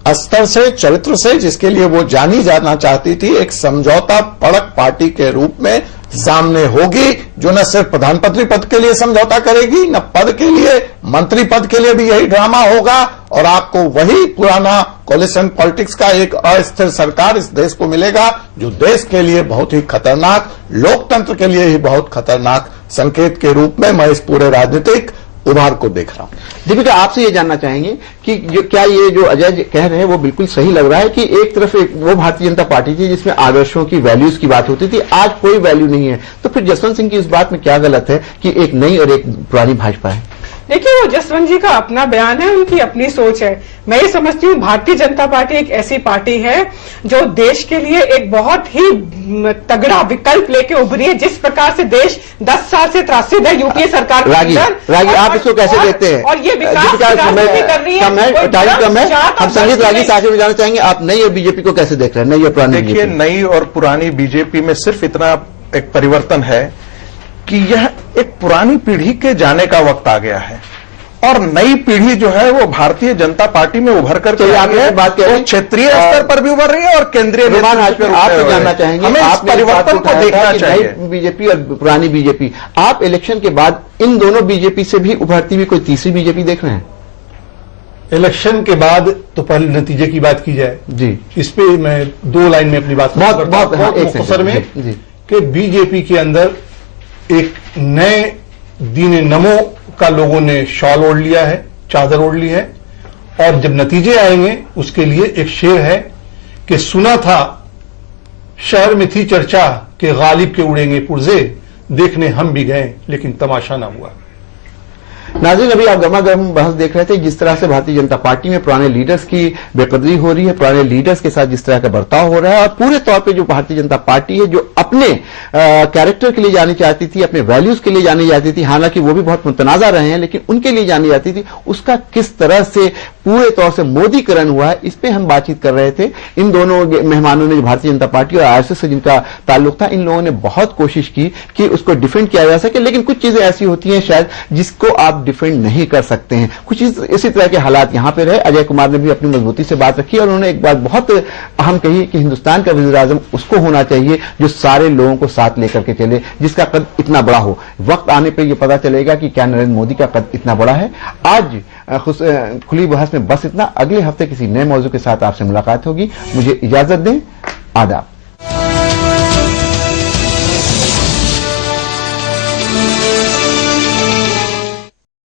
स्तर से, चरित्र से, जिसके लिए वो जानी जाना चाहती थी, एक समझौता पड़क पार्टी के रूप में सामने होगी, जो न सिर्फ प्रधानमंत्री पद के लिए समझौता करेगी, न पद के लिए, मंत्री पद के लिए भी यही ड्रामा होगा, और आपको वही पुराना कोलिशन पॉलिटिक्स का एक अस्थिर सरकार इस देश को मिलेगा, जो देश के लिए बहुत ही खतरनाक, लोकतंत्र के लिए ही बहुत खतरनाक संकेत के रूप में मैं इस पूरे राजनीतिक उभार को देख रहा हूं। दीपिका, आपसे ये जानना चाहेंगे कि क्या ये जो अजय कह रहे हैं वो बिल्कुल सही लग रहा है कि एक तरफ वो भारतीय जनता पार्टी थी जिसमें आदर्शों की, वैल्यूज की बात होती थी, आज कोई वैल्यू नहीं है, तो फिर जसवंत सिंह की इस बात में क्या गलत है कि एक नई और एक पुरानी भाजपा है? देखिए, वो जसवंत जी का अपना बयान है, उनकी अपनी सोच है। मैं ये समझती हूँ भारतीय जनता पार्टी एक ऐसी पार्टी है जो देश के लिए एक बहुत ही तगड़ा विकल्प लेके उभरी है। जिस प्रकार से देश 10 साल से त्रासित है यूपीए सरकार के रागी, अंदर, आप इसको कैसे देखते हैं? और ये विकास कर रही है। हम संगीत रागी से आखिर में जानना चाहेंगे, आप नई और बीजेपी को कैसे देख रहे हैं? नई और पुरानी देखिए, नई और पुरानी बीजेपी में सिर्फ इतना एक परिवर्तन है कि यह एक पुरानी पीढ़ी के जाने का वक्त आ गया है और नई पीढ़ी जो है वो भारतीय जनता पार्टी में उभर कर के आप ये बात कह रहे हैं, क्षेत्रीय स्तर पर भी उभर रही है और केंद्रीय नेतृत्व पर आप जानना चाहेंगे, हमें इस परिवर्तन को देखना चाहिए। बीजेपी और पुरानी बीजेपी, आप इलेक्शन के बाद इन दोनों बीजेपी से भी उभरती हुई कोई तीसरी बीजेपी देख रहे हैं? इलेक्शन के बाद तो पहले नतीजे की बात की जाए जी, इस पे मैं 2 लाइन में अपनी बात बहुत मुख्तसर में कि बीजेपी के अंदर एक नए दीन नमो का लोगों ने शॉल ओढ़ लिया है, चादर ओढ़ ली है, और जब नतीजे आएंगे उसके लिए एक शेर है कि सुना था शहर में थी चर्चा कि गालिब के उड़ेंगे पुर्जे, देखने हम भी गए लेकिन तमाशा ना हुआ। नाज़रीन, अभी आप गर्मा गर्म बहस देख रहे थे, जिस तरह से भारतीय जनता पार्टी में पुराने लीडर्स की बेकदरी हो रही है, पुराने लीडर्स के साथ जिस तरह का बर्ताव हो रहा है, और पूरे तौर पे जो भारतीय जनता पार्टी है जो अपने कैरेक्टर के लिए जानी चाहती थी, अपने वैल्यूज के लिए जानी जाती थी, हालांकि वो भी बहुत मुतनाजा रहे हैं, लेकिन उनके लिए जानी जाती थी, उसका किस तरह से पूरे तौर से मोदीकरण हुआ है, इस पर हम बातचीत कर रहे थे। इन दोनों मेहमानों ने, जो भारतीय जनता पार्टी और आरएसएस से जिनका ताल्लुक था, इन लोगों ने बहुत कोशिश की कि उसको डिफेंड किया जा सके, लेकिन कुछ चीजें ऐसी होती हैं शायद जिसको आप डिफेंड नहीं कर सकते हैं। कुछ इसी तरह के हालात यहां पे रहे। अजय कुमार ने भी अपनी मजबूती से बात रखी और उन्होंने एक बात बहुत अहम कही कि हिंदुस्तान का वज़ीर आज़म उसको होना चाहिए जो सारे लोगों को साथ लेकर के चले, जिसका कद इतना बड़ा हो। वक्त आने पर यह पता चलेगा कि क्या नरेंद्र मोदी का कद इतना बड़ा है। आज खुली बहस में बस इतना। अगले हफ्ते किसी नए मौजू के साथ आपसे मुलाकात होगी। मुझे इजाजत दें। आदाब।